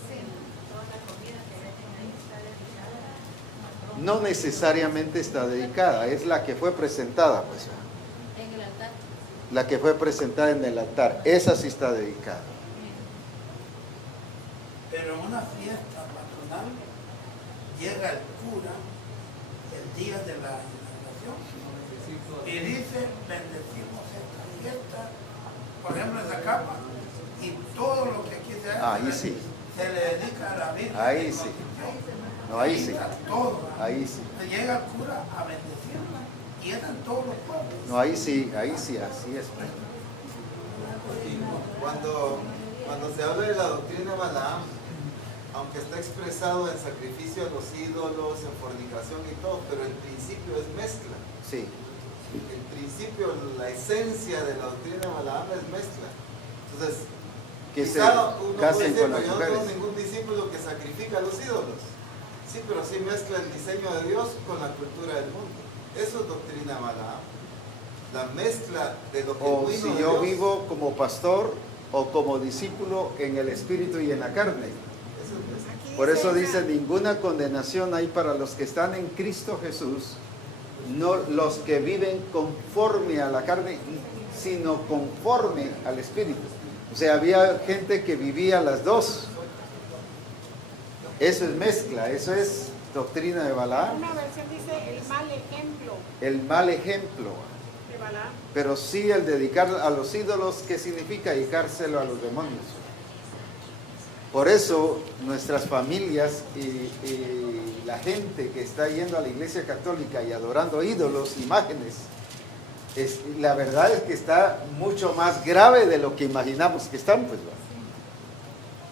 toda la comida que venden ahí está dedicada. No necesariamente está dedicada, es la que fue presentada, pues. En el altar. La que fue presentada en el altar, esa sí está dedicada. Pero en una fiesta patronal llega el cura el día de la inauguración y dice, bendecimos esta fiesta, por ejemplo esa capa, y todo lo que aquí se hace Ahí sí. se le dedica a la Virgen. Ahí sí. No, ahí sí. Todo. Ahí sí. Llega el cura a bendecirla y entran todos los pueblos. No, ahí sí, así es. Cuando se habla de la doctrina de Balaam, aunque está expresado en sacrificio a los ídolos, en fornicación y todo, pero el principio es mezcla. Sí. El principio, la esencia de la doctrina de Balaam es mezcla. Entonces, Que se quizá uno puede casen decir, con las yo no tengo mujeres. ningún discípulo que sacrifica a los ídolos. Sí, pero sí mezcla el diseño de Dios con la cultura del mundo. Eso es doctrina de Balaam. La mezcla de lo que O vino si de yo Dios. vivo como pastor o como discípulo en el espíritu y en la carne. Por eso dice, ninguna condenación hay para los que están en Cristo Jesús, no los que viven conforme a la carne, sino conforme al espíritu. O sea, había gente que vivía las dos. Eso es mezcla, eso es doctrina de Balaam. Una versión dice el mal ejemplo El mal ejemplo. de Balaam. Pero sí el dedicar a los ídolos, ¿qué significa? Dedicárselo a los demonios. Por eso nuestras familias y la gente que está yendo a la iglesia católica y adorando ídolos, imágenes, la verdad es que está mucho más grave de lo que imaginamos que están, pues.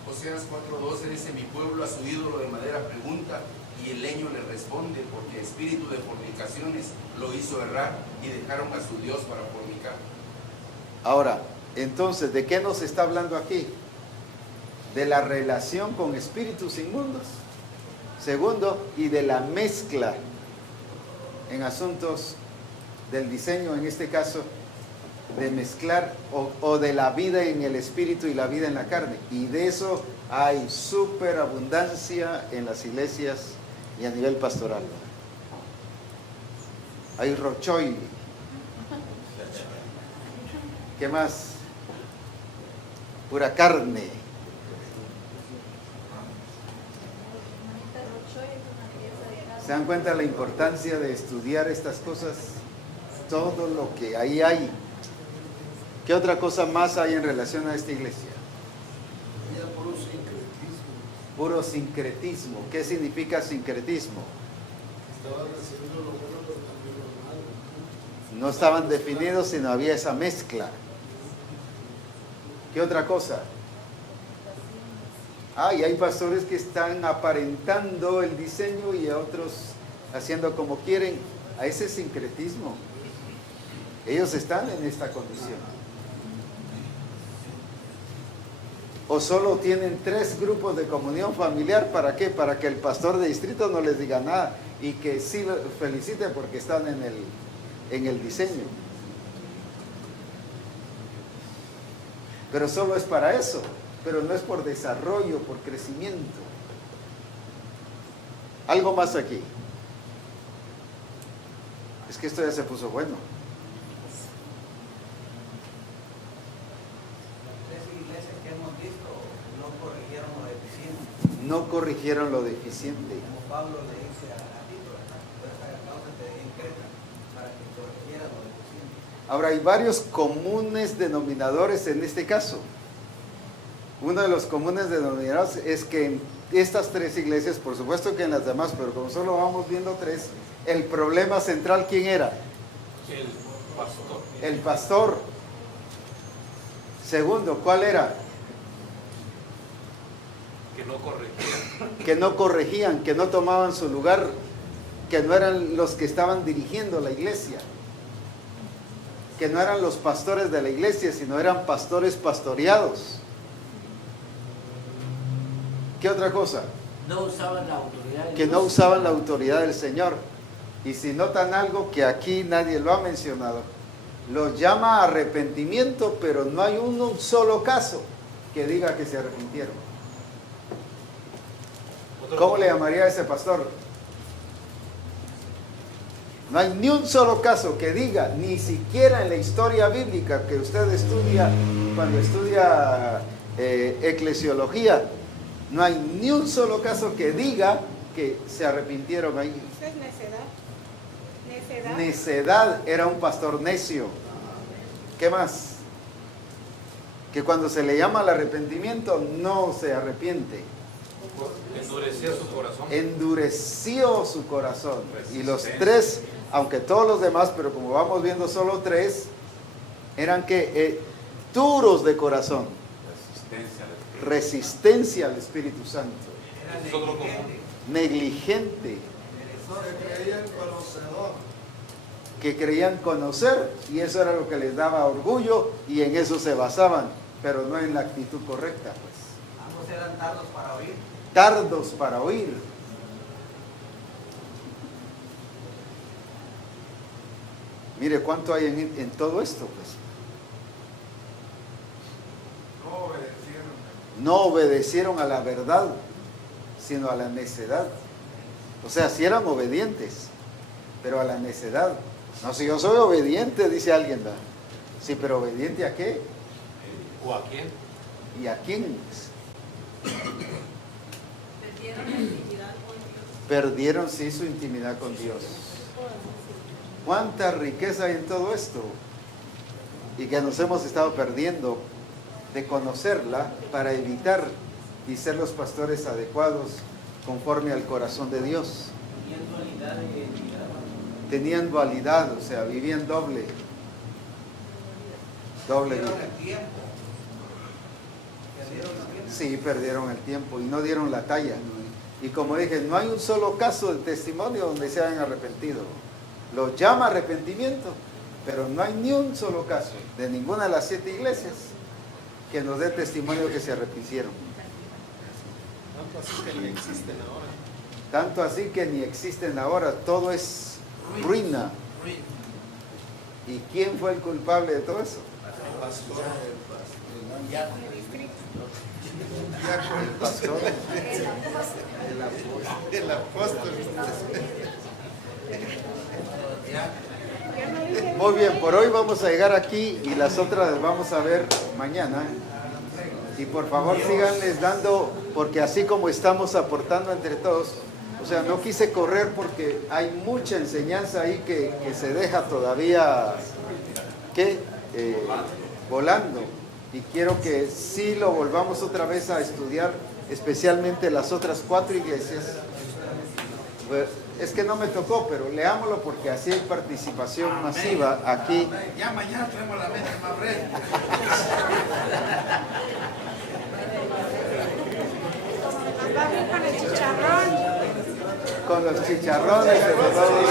Oseas 4:12 dice, mi pueblo a su ídolo de madera pregunta y el leño le responde, porque espíritu de fornicaciones lo hizo errar y dejaron a su Dios para fornicar. Ahora, entonces, ¿de qué nos está hablando aquí? De la relación con espíritus inmundos. Segundo, y de la mezcla en asuntos del diseño, en este caso, de mezclar o de la vida en el espíritu y la vida en la carne. Y de eso hay superabundancia en las iglesias y a nivel pastoral. Hay rochoy. ¿Qué más? Pura carne. ¿Se dan cuenta de la importancia de estudiar estas cosas? Todo lo que ahí hay. ¿Qué otra cosa más hay en relación a esta iglesia? Había puro sincretismo. Puro sincretismo. ¿Qué significa sincretismo? Estaban haciendo lo bueno, pero también lo malo. No estaban definidos, sino había esa mezcla. ¿Qué otra cosa? Y hay pastores que están aparentando el diseño y a otros haciendo como quieren. A ese sincretismo. Ellos están en esta condición. O solo tienen 3 grupos de comunión familiar. ¿Para qué? Para que el pastor de distrito no les diga nada. y que sí lo felicite porque están en el diseño. Pero solo es para eso, pero no es por desarrollo, por crecimiento. Algo más aquí. Es que esto ya se puso bueno. Las tres iglesias que hemos visto no corrigieron lo deficiente. No corrigieron lo deficiente. Como Pablo le dice a Tito, ¿verdad? Por esa causa te dejé en Creta para que corrigieran lo deficiente. Ahora, hay varios comunes denominadores en este caso. Uno de los comunes denominadores es que en estas tres iglesias, por supuesto que en las demás, pero como solo vamos viendo tres, el problema central, ¿quién era? El pastor. El pastor. Segundo, ¿cuál era? Que no corregían. Que no corregían, que no tomaban su lugar, que no eran los que estaban dirigiendo la iglesia, que no eran los pastores de la iglesia, sino eran pastores pastoreados. ¿Qué otra cosa? No usaban la autoridad de Que no Dios. usaban la autoridad del Señor. Y si notan algo que aquí nadie lo ha mencionado, lo llama arrepentimiento, pero no hay un solo caso que diga que se arrepintieron. ¿Cómo le llamaría a ese pastor? No hay ni un solo caso que diga, ni siquiera en la historia bíblica que usted estudia, cuando estudia eclesiología, no hay ni un solo caso que diga que se arrepintieron ahí. Eso es necedad. Necedad. Necedad, era un pastor necio. ¿Qué más? Que cuando se le llama al arrepentimiento no se arrepiente. Endurecía su corazón. Endureció su corazón. Y los tres, aunque todos los demás, pero como vamos viendo solo tres, eran que duros de corazón. Resistencia al Espíritu Santo. Es otro común. Negligente. Que creían conocedor. Que creían conocer, y eso era lo que les daba orgullo, y en eso se basaban, pero no en la actitud correcta, pues. Ambos eran tardos para oír. Tardos para oír. Mire cuánto hay en todo esto, pues. No obedecieron a la verdad, sino a la necedad. O sea, si eran obedientes, pero a la necedad. No, si yo soy obediente, dice alguien, ¿verdad? Sí, pero ¿obediente a qué? ¿O a quién? ¿Y a quién? Perdieron la intimidad con Dios. Perdieron, sí, su intimidad con Dios. ¿Cuánta riqueza hay en todo esto? Y que nos hemos estado perdiendo de conocerla para evitar y ser los pastores adecuados conforme al corazón de Dios. Tenían dualidad, o sea, vivían doble vida. Sí, perdieron el tiempo y no dieron la talla. Y como dije, no hay un solo caso de testimonio donde se hayan arrepentido. Lo llama arrepentimiento, pero no hay ni un solo caso de ninguna de las 7 iglesias que nos dé testimonio que se arrepintieron. Tanto así que ni existen ahora. Tanto así que ni existen ahora, todo es ruina. ¿Y quién fue el culpable de todo eso? El pastor. El pastor. El apóstol. Muy bien, por hoy vamos a llegar aquí y las otras las vamos a ver mañana. Y por favor síganles dando, porque así como estamos aportando entre todos, o sea, no quise correr porque hay mucha enseñanza ahí que se deja todavía volando. Y quiero que sí lo volvamos otra vez a estudiar, especialmente las otras 4 iglesias. Pues, es que no me tocó, pero leámoslo porque así hay participación masiva aquí. Ya mañana traemos la mesa más breve. Va bien con el chicharrón. Con los chicharrones se nos va a ir.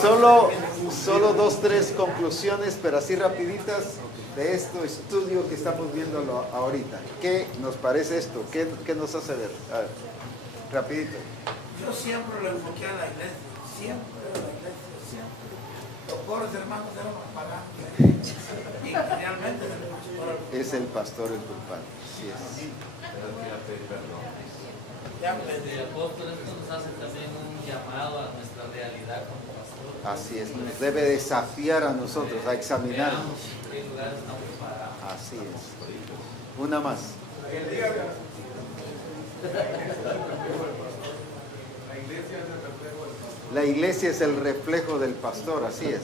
Solo solo 2, 3 conclusiones, pero así rapiditas de este estudio que estamos viendo ahorita. ¿Qué nos parece esto? ¿Qué nos hace ver? A ver, rapidito. Yo siempre lo enfoqué a la iglesia, siempre a la iglesia, siempre. Los pobres hermanos eran los pagantes. Y realmente es el pastor el culpable. Sí es. El apóstol, esto nos hace también un llamado a nuestra realidad como pastor. Así es, nos debe desafiar a nosotros a examinarnos. Veamos en qué lugar estamos parados. Así es. Una más. La iglesia es el reflejo del pastor, así es.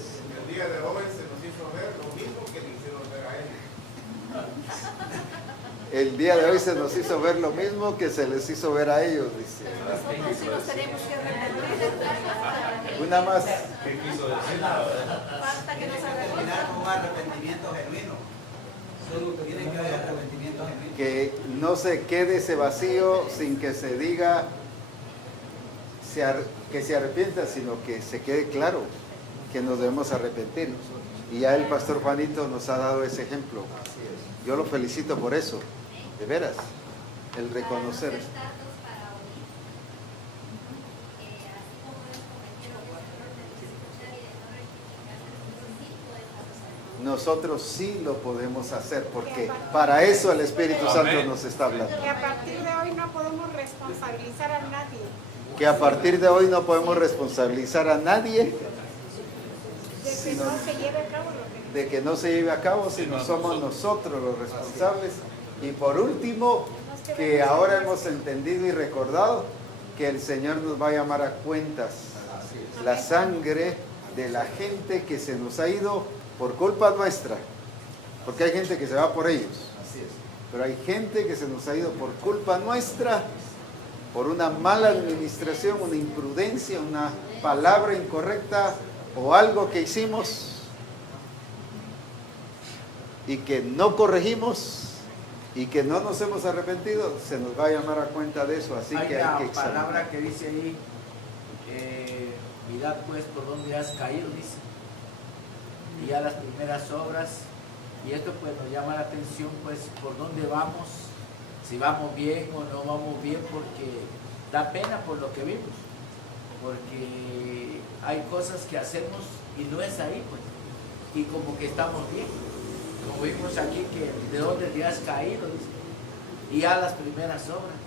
El día de hoy se nos hizo ver lo mismo que le hicieron ver a él. El día de hoy se nos hizo ver lo mismo que se les hizo ver a ellos, dice. Nosotros sí nos tenemos que arrepentir. Una más. ¿Qué quiso decir? Falta que nos Terminar con un arrepentimiento genuino. Tiene que haber arrepentimiento genuino. Que no se quede ese vacío sin que se diga que se arrepienta, sino que se quede claro que nos debemos arrepentir. Y ya el pastor Juanito nos ha dado ese ejemplo. Yo lo felicito por eso, de veras, el reconocer. Nosotros sí lo podemos hacer, porque para eso el Espíritu Santo nos está hablando. Que a partir de hoy no podemos responsabilizar a nadie. Que a partir de hoy no podemos responsabilizar a nadie de que no se lleve a cabo, sino somos nosotros los responsables. Y por último, que ahora hemos entendido y recordado que el Señor nos va a llamar a cuentas la sangre de la gente que se nos ha ido por culpa nuestra, porque hay gente que se va por ellos, pero hay gente que se nos ha ido por culpa nuestra, por una mala administración, una imprudencia, una palabra incorrecta o algo que hicimos y que no corregimos y que no nos hemos arrepentido. Se nos va a llamar a cuenta de eso, así que hay que examinar. Hay una palabra que dice ahí, mirad pues por dónde has caído, dice, y ya las primeras obras, y esto pues nos llama la atención pues por dónde vamos, si vamos bien o no vamos bien, porque da pena por lo que vimos, porque hay cosas que hacemos y no es ahí pues, y como que estamos bien, como vimos aquí que de dónde te has caído, dice, y ya las primeras obras,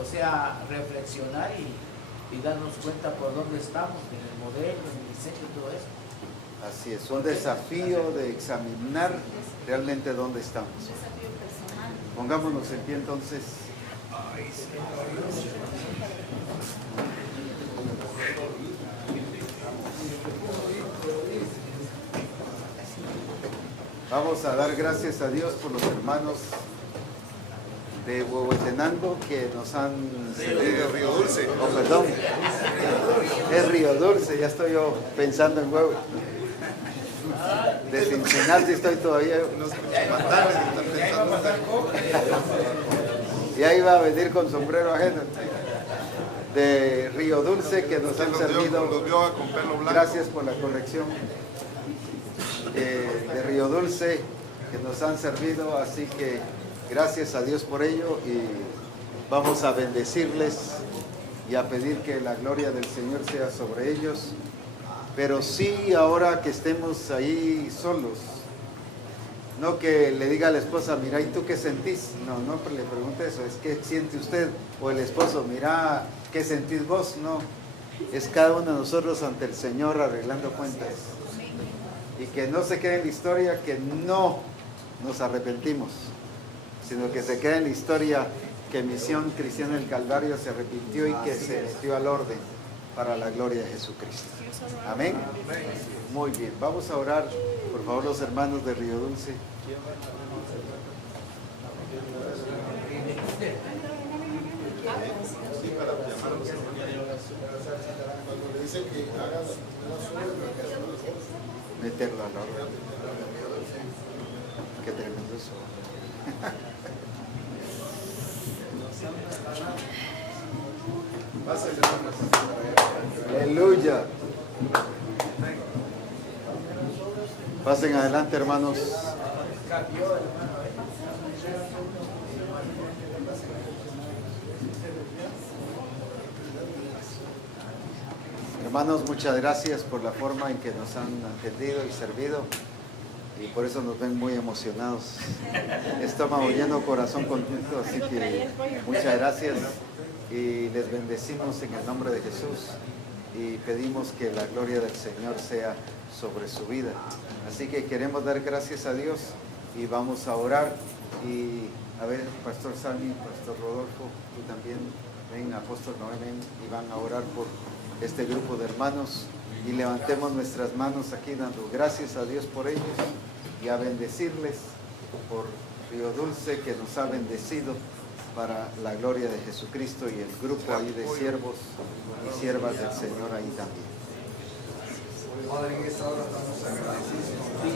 o sea, reflexionar y darnos cuenta por dónde estamos, en el modelo, en el diseño y todo eso. Así es, un desafío de examinar realmente dónde estamos. Pongámonos en pie entonces. Vamos a dar gracias a Dios por los hermanos de Huehuetenango que nos han servido. Río Dulce. Oh, perdón. Es Río Dulce, ya estoy yo pensando en Huehue. De Cincinnati estoy todavía. Ya iba a venir con sombrero ajeno. De Río Dulce que nos han servido. Gracias por la corrección. De Río Dulce que nos han servido, así que gracias a Dios por ello y vamos a bendecirles y a pedir que la gloria del Señor sea sobre ellos. Pero sí, ahora que estemos ahí solos, no que le diga a la esposa, mira, ¿y tú qué sentís? No le pregunte eso, es ¿qué siente usted? O el esposo, mira, ¿qué sentís vos? No, es cada uno de nosotros ante el Señor arreglando cuentas. Y que no se quede en la historia que no nos arrepentimos, sino que se quede en la historia que Misión Cristiana del Calvario se arrepintió y que se metió al orden para la gloria de Jesucristo. Amén. Muy bien, vamos a orar, por favor, los hermanos de Río Dulce. Cuando le dice que haga las primeras obras, Meterlo al orden. Qué tremendo eso. Aleluya. Pasen adelante, hermanos. Hermanos, muchas gracias por la forma en que nos han atendido y servido, y por eso nos ven muy emocionados. Estómago lleno, corazón contento, así que muchas gracias y les bendecimos en el nombre de Jesús y pedimos que la gloria del Señor sea sobre su vida. Así que queremos dar gracias a Dios y vamos a orar. Y a ver, Pastor Sammy, Pastor Rodolfo, tú también, ven, Apóstol Noé, ven, y van a orar por este grupo de hermanos, y levantemos nuestras manos aquí dando gracias a Dios por ellos y a bendecirles por Río Dulce, que nos ha bendecido para la gloria de Jesucristo, y el grupo ahí de siervos y siervas del Señor ahí también. Padre, en esta hora estamos agradecidos por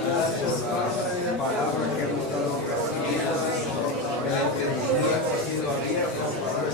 la palabra que hemos dado recibida, el entendimiento ha sido abierto para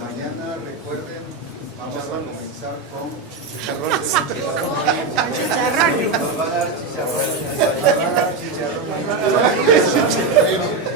mañana, recuerden, vamos a comenzar con chicharrones. Nos van a dar chicharrones.